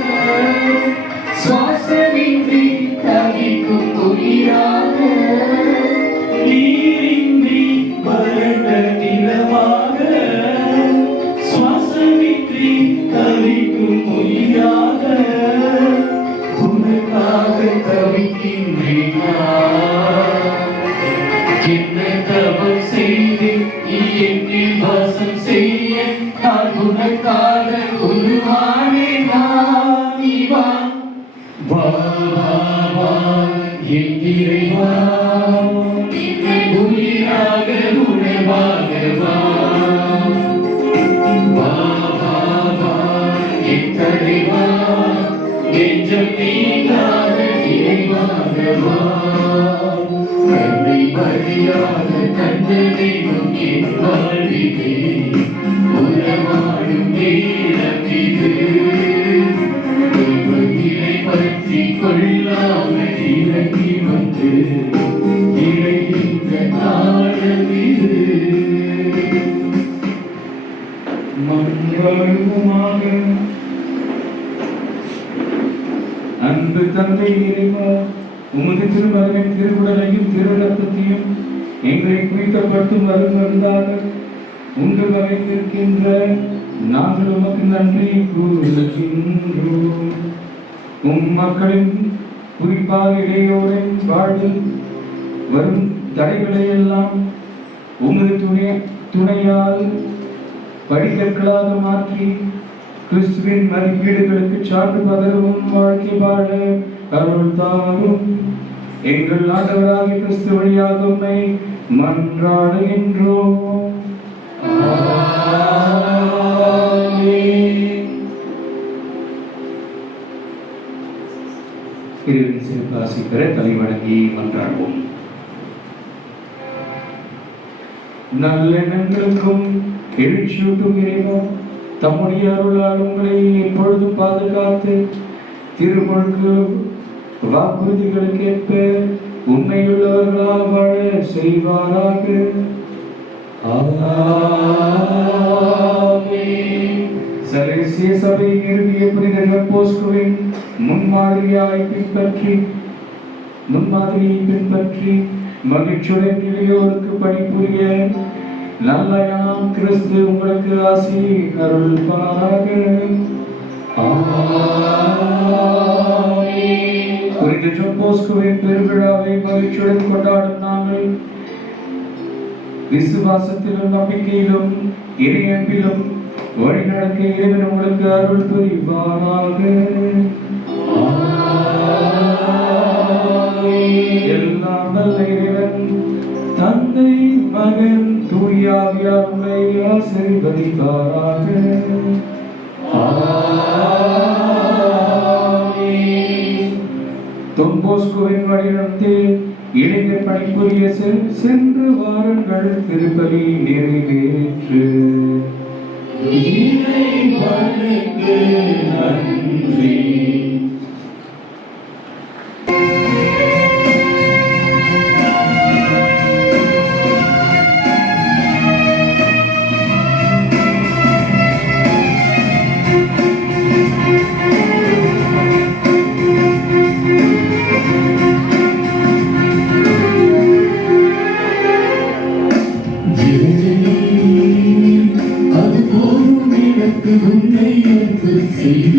சுவாசமின்றி தவிக்கும் உயிராக நீரின்றி வறண்ட நிலமாக சுவாசமின்றி தவிக்கும் உயிராக உனக்காக தவிக்கின்றேன் என்ன தவம் செய்து என்னில் வாசம் செய்ய நான் உனக்காக உருவானேன் நீ வா வா வா வா என் இறைவா உயிராக உணவாக வா வா வா வா என் தலைவா நெஞ்சம் நீங்காத இறைவாக வா கண்ணை பறியாத கண்டனையும் என் வாழ்விலே உறவாடும் நேரம் இது தெய்வநிலை பற்றி கொள்ளாமல் இறங்கி வந்து இறைகின்ற காலம் இது மன்றாடுவோமாக. அன்பு தந்தை இறைவா, உமது திருமகனின் திருவுடலையும் திருரத்தத்தையும் எங்களை குறிக்கப்பட்டும் வருவதாக உண்டு வரைந்திருக்கின்ற நாங்கள் உமக்கு நன்றி கூறுகின்றோம். மக்களின் குறிப்பாக இளையோரின் வாழ்வில் வரும் தடைகளை எல்லாம் உமது துணையால் படிக்கற்களாக மாற்றி கிறிஸ்துவின் மதிப்பீடுகளுக்கு சான்று பகரவும் வாழ்க்கை வாழ அருள் தாரும். எங்கள் ஆண்டவராகிய கிறிஸ்து வழியாக உம்மை மன்றாடுகின்றோம். இறைவனின் சிறப்பாசி பெற தலை வணங்கி மன்றாடுவோம். நல்லெண்ணங்களுக்கும் எழுச்சியூட்டும் இறைவா, தம்முடைய அருளால் உங்களை எப்பொழுதும் பாதுகாத்து திருமுழுக்கு வாக்குறுதிகளுக்கு ஏற்ப உண்மையுள்ளவர்களாக வாழ செய்வாராக. சலேச எபேசிய சபையை நிறுவிய புனித ஜான் போஸ்கோவின் முன்மாதிரியை பின்பற்றி மகிழ்ச்சியுடன் இளையோருக்கு பணிபுரிய நல்ல கிறிஸ்து உங்களுக்கு ஆசி அருள்பாராக. புனித ஜான் போஸ்கோவின் பெருவிழாவை மகிழ்ச்சியுடன் கொண்டாடும் நாங்கள் விசுவாசத்திலும் நம்பிக்கையிலும் இறையன்பிலும் வழிநடக்க இறைவன் உங்களுக்கு அருள் புரிவாராக. எல்லாம் வல்ல இறைவன் தந்தை மகன் தூய ஆவியார் உங்களை ஆசீர்வதிப்பாராக. தொன் போஸ்கோவின் வழிநடத்தி இளைஞர் பணிபுரிய சென்று வாருங்கள். திருப்பலி நிறைவேற்று. நன்றி. அது போலும் எனக்கு உன்னை அன்பு செய்ய